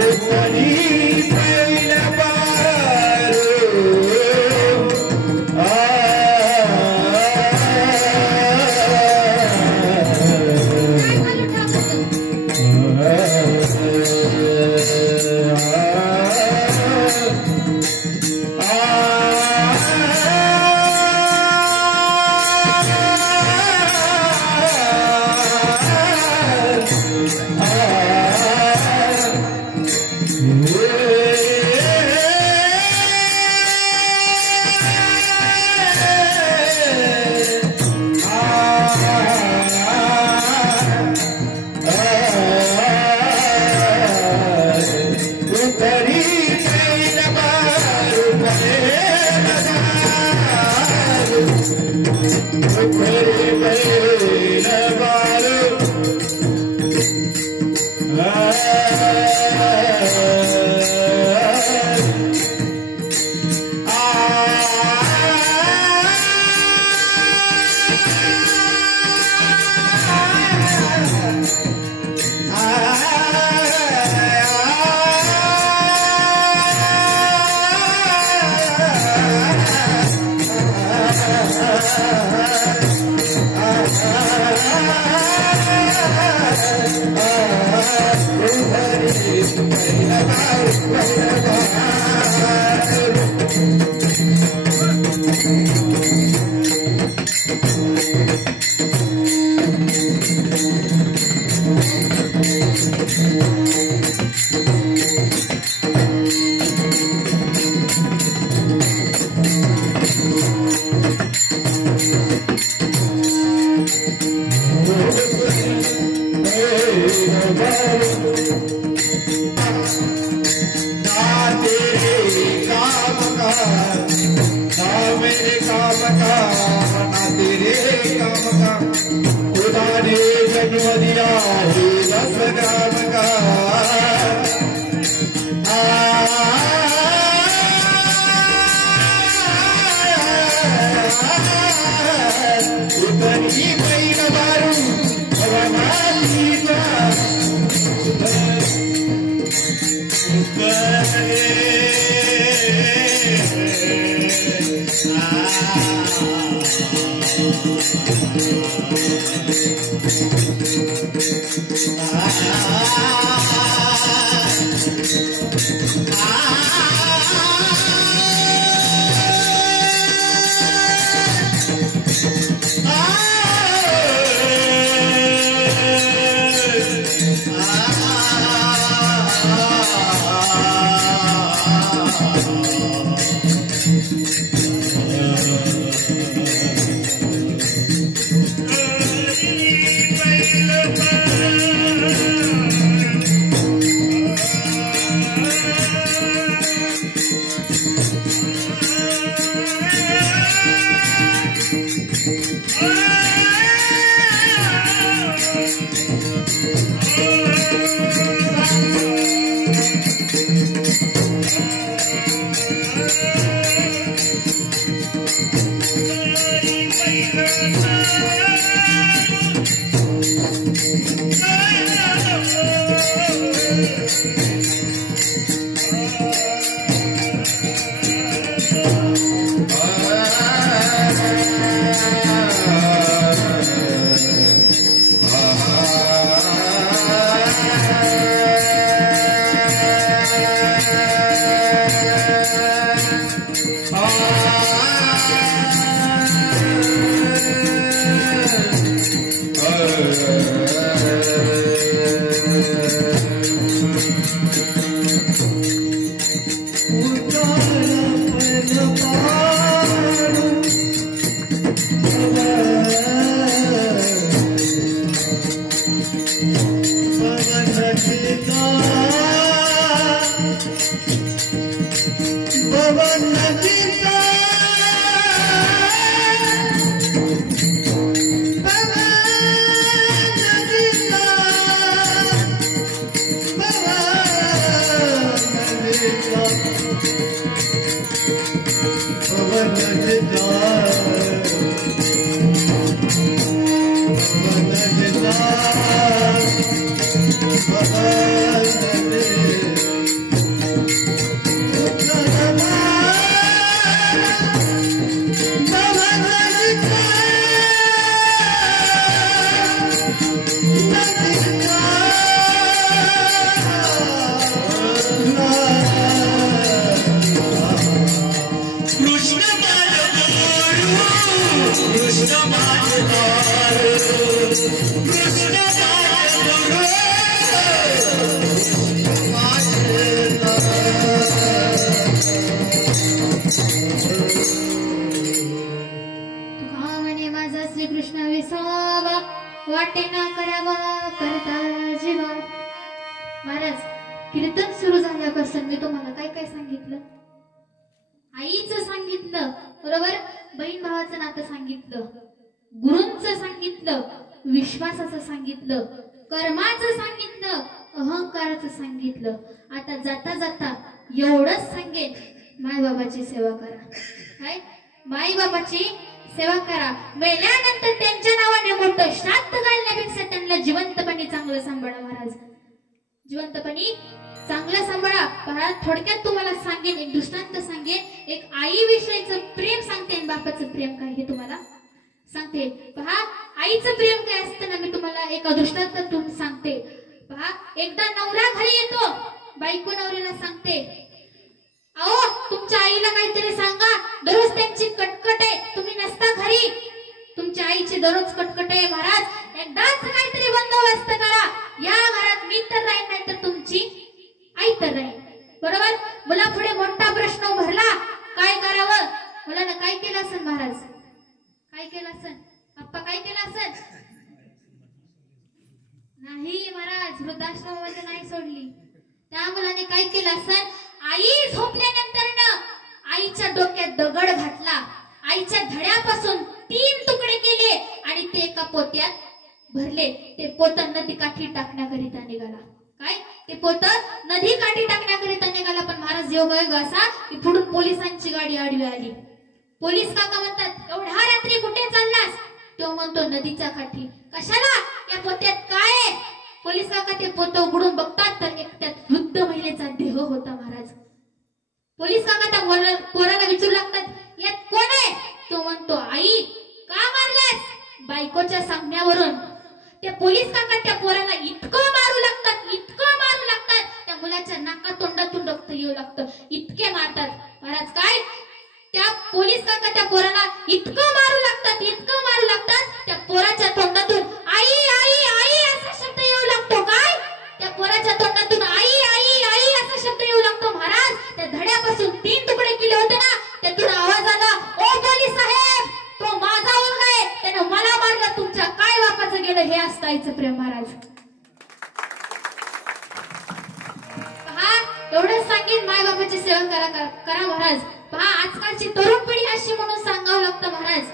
रुक्मिणी पहिला पारू तेरे कीर्तन सुरू झाल्यापासून मी तुम्हाला काय काय सांगितलं? आईचं सांगितलं, बरोबर, बहीण भावाचं नातं सांगितलं, गुरूंचं सांगितलं, विश्वासाचं सांगितलं, कर्माचं सांगितलं, अहंकाराचं सांगितलं. आता जाता जाता एवढंच सांगेन, मायबाबाची सेवा करा. काय? मायबाबाची सेवा करा. मेल्यानंतर त्यांच्या नावाने मोठं श्राद्ध घालण्यापेक्षा त्यांना जिवंतपणी चांगलं सांभाळा. महाराज, जिवंतपणी चांगलं सांभाळा. पहा, थोडक्यात तुम्हाला सांगेन, एक दृष्टांत सांगेन, एक आई विषयीचं प्रेम सांगते, बापाचं प्रेम काय हे तुम्हाला सांगते. पहा, आईचं प्रेम काय असतं ना, मी तुम्हाला एका दृष्टांतातून सांगते. पहा, एकदा नवरा घरी येतो, बायको नवऱ्याला सांगते, अहो तुमच्या आईला काहीतरी सांगा, दररोज त्यांची कटकट आहे, तुम्ही नसता घरी, तुमच्या आईची दररोज कटकट आहे. महाराज, एकदाच काहीतरी बंदोबस्त करा, या घरात मी तर राहीन, नाही तर तुमची आई तर राहील. बरोबर. मला पुढे मोठा प्रश्न उभरला, काय करावं? मुलानं काय केलं असेल? महाराज काय केलं असेल? आप्पा काय केलं असेल? नाही महाराज, वृद्धाश्रमामध्ये नाही सोडली. त्या मुलाने काय केलं असेल? आई झोपल्यानंतर ना आईच्या डोक्यात दगड घातला, आईच्या धड्यापासून 3 तुकडे केले आणि ते एका पोत्यात भरले. ते पोत नदी काठी टाकण्याकरिता निघाला. काय? ते पोत नदी काठी टाकण्याकरिता निघाला. पण महाराज, योगायोग असा की पुढून पोलिसांची गाडी आडवी आली. पोलीस काका म्हणतात, एवढ्या रात्री कुठे चाललास? तो म्हणतो, नदीच्या काठी. कशाला? या पोत्यात काय आहे? पोलीस काका ते पोत उघडून बघतात, तर एक त्यात वृद्ध महिलेचा देह होता. महाराज, पोलीस काका त्या पोराला विचारू लागतात, यात कोण आहे? तो म्हणतो, आई. का मारलास? बायकोच्या सांगण्यावरून ते पोलीस काका त्या पोराला इतकं मारू लागतात त्या मुलाच्या नाका तोंडातून रक्त येऊ लागतं, इतके मारतात महाराज. काय त्या पोलीस काका त्या पोराला इतकं मारू लागतात त्या पोराच्या तोंडातून आई आई आई असा शब्द येऊ लागतो. काय त्या पोराच्या तोंडातून आई आई आई असा शब्द येऊ लागतो महाराज. त्या धड्यापासून 3 तुकडे केले होते ना, त्यातून आवाज आला, ओ पोलीस साहेब, तो माझा मुलगा आहे, त्याने मला मारलं, तुमच्या काय बापाचं गेलं. हे असतं आईचं प्रेम महाराज. पहा, एवढंच सांगेन, माय बापाची सेवा करा महाराज. पहा, आजकालची तरुण पिढी अशी म्हणून सांगावं लागतं महाराज.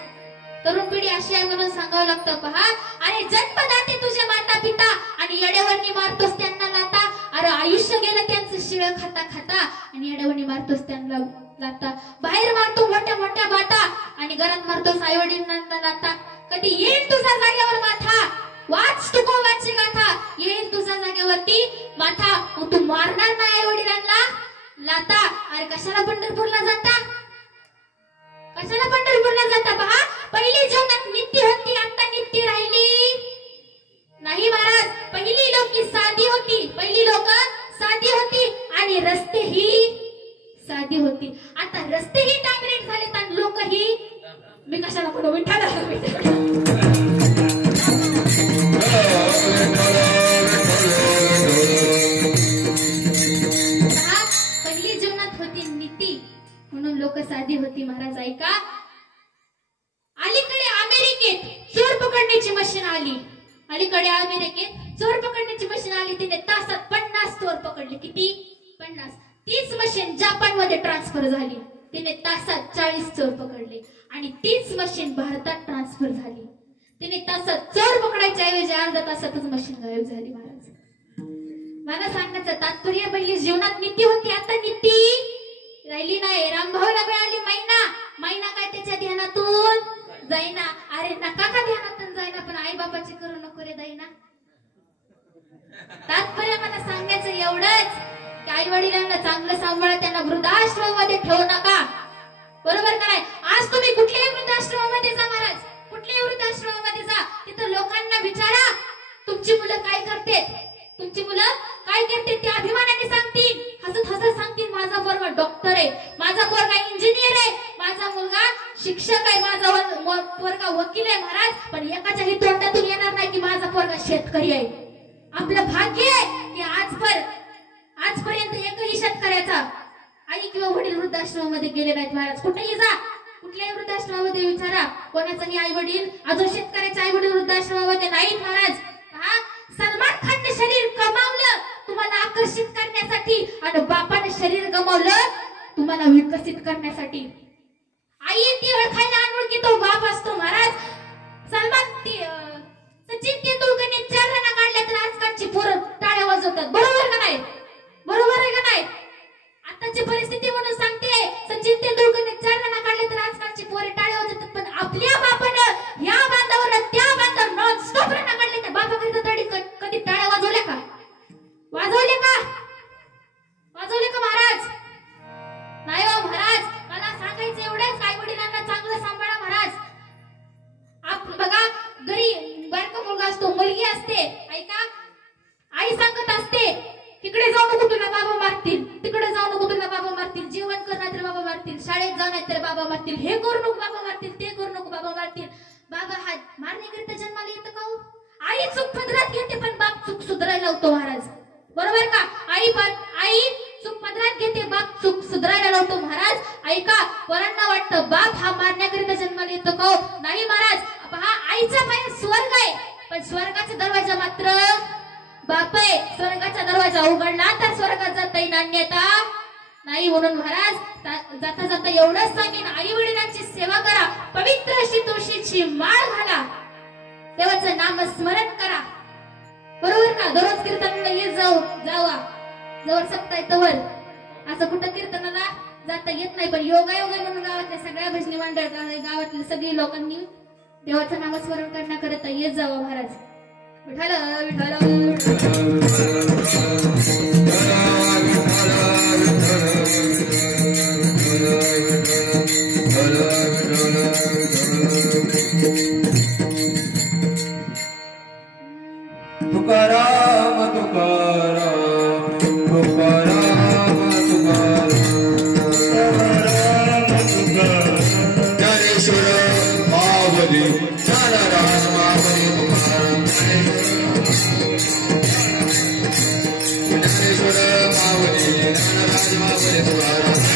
तरुण पिढी अशी आहे म्हणून सांगावं लागतं. पहा, अरे जन्मदाते तुझे माता पिता आणि येड्यावरनी मारतोस त्यांना लाता. अरे आयुष्य गेलं त्यांचं शिळ खाता खाता आणि येड्यावरनी मारतोस त्यांना लाता. बाहेर मारतो मोठ्या मोठ्या बाता आणि घरात मारतोस आई वडिलांना लाता. कधी येईल तुझ्या जागेवर माथा, वाच तुकोबाची गाथा. येईल तुझ्या जागेवरती माथा, मग तू मारणार नाही आई वडिलांना लाता. अरे कशाला पंढरपूरला जाता, कशाला पंढरपूरला जाता. पहा, पहिली जीवनात नित्य होती, आता नित्य राहिली नाही महाराज. पहिली लोक साधी होती, पहिली लोक साधी होती आणि रस्ते ही साधी होती. आता रस्ते ही डांबरेट झालेत आणि लोक ही, मी कशाला म्हणू, विठ्ठल. पहिली जीवनात होती नीती म्हणून लोक साधी होती महाराज. ऐका, अलीकडे अमेरिकेत चोर पकडण्याची मशीन आली. अलीकडे अमेरिकेत चोर पकडण्याची मशीन आली. तिने तासात 50 चोर पकडले. किती? 50. तीच मशीन जपान मध्ये ट्रान्सफर झाली. तिने तासात 40 चोर पकडले आणि तीच मशीन भारतात ट्रान्सफर झाली. तिने तासात चोर पकडायच्या ऐवजी अर्ध्या तासातच मशीन गायब झाली महाराज. मला सांगायचं तात्पर्य, पहिली जीवनात नीती होती, आता नीती राहिली नाही. रामभाऊला मिळाली मैना, मैना काय त्याच्या ध्यानातून जाईना. अरे नका का ध्यानातून जाईना, पण आई बापाची करू नको रे जाईना. तात्पर्य मला सांगायचं एवढंच की आई वडिलांना चांगलं सांभाळा, त्यांना वृद्धाश्रमामध्ये ठेवू नका. बरोबर का नाही? आज तुम्ही कुठल्याही वृद्धाश्रमामध्ये जा महाराज, कुठल्याही वृद्धाश्रमामध्ये जा, तिथं लोकांना विचारा तुमची मुलं काय करते, तुमची मुलं काय करते. ते अभिमानाने सांगतील, हसत हसत सांगतील, माझा पोरगा डॉक्टर आहे, माझा पोरगा इंजिनियर आहे, माझा मुलगा शिक्षक आहे, माझा पोरगा वकील आहे महाराज. पण एकाच्याही तोंडातून येणार नाही की माझा पोरगा शेतकरी आहे. आपलं भाग्य आहे की आजपर्यंत एकही शेतकऱ्याचा आई किंवा वडील वृद्धाश्रमामध्ये गेले नाहीत महाराज. कुठेही जा, कुठल्याही वृद्धाश्रमामध्ये विचारा, कोणाचाही आई वडील, अजून शेतकऱ्याचे आई वडील वृद्धाश्रमामध्ये नाहीत महाराज. हा, सलमान खानने शरीर कमावलं तुम्हाला आकर्षित करण्यासाठी आणि बापाने शरीर गमावलं तुम्हाला विकसित करण्यासाठी. आई ती ओळखायला अनोळखी तो बाप असतो महाराज. सचिन तेंडुलकरने 4 रन काढल्या तर आजकालची पोरं टाळ्या वाजवतात. बरोबर का नाही? बरोबर आहे का नाही? आताची परिस्थिती म्हणून सांगते, सचिन तेंडुलकरने 4 रन काढले तर आजकालची पोरे टाळ्या वाजवतात. पण आपल्या बापानं या बांधावर त्या बांधावर नॉन स्टॉप रन काढले, त्या बापाकरिता तरी कधी टाळ्या वाजवल्या का? वाजवले का? वाजवले का महाराज? नाही हो महाराज. मला सांगायचं एवढंच, आई वडिलांना चांगलं सांभाळा महाराज. आपण बघा, घरी बारका मुलगा असतो, मुलगी असते, ऐका, आई सांगत असते, तिकडे जाऊ नको तुला बाबा मारतील, तिकडे जाऊ नको तुला बाबा मारतील, जेवण कर नाही तर बाबा मारतील, शाळेत जाऊ नाही तर बाबा मारतील, हे करू नको बाबा मारतील, ते करू नको बाबा मारतील. बाबा हा मारण्याकरिता जन्माला येतं का हो? आई चूक पदरात घेते पण बाप चूक सुधारायला लावतो महाराज. बरोबर का? आई चूक पदरात घेते, बाप चूक सुधारायला लावतो महाराज. ऐका, पोरांना वाटतं बाप हा मारण्याकरिता जन्माला येतो का? नाही महाराज. पहा, आईचा बाहेर स्वर्ग आहे, पण स्वर्गाचा दरवाजा मात्र बाप आहे. स्वर्गाचा दरवाजा उघडला तर स्वर्गात जाता येईल, अन्यथा नाही. म्हणून महाराज जाता जाता एवढंच सांगेन, आई वडिलांची सेवा करा, पवित्र अशी तुळशीची माळ घाला, देवाचं नाम स्मरण करा. बरोबर का? दररोज कीर्तनाला येत जावा, जवळ सप्ताह तवर. असं कुठं कीर्तनाला जाता येत नाही, पण योगायोग म्हणून गावातल्या सगळ्या भजनी मंडळ, गावातल्या सगळी लोकांनी देवाचं नामस्मरण करण्याकरिता येत जावं महाराज. विठ्ठल विठ्ठल. Ram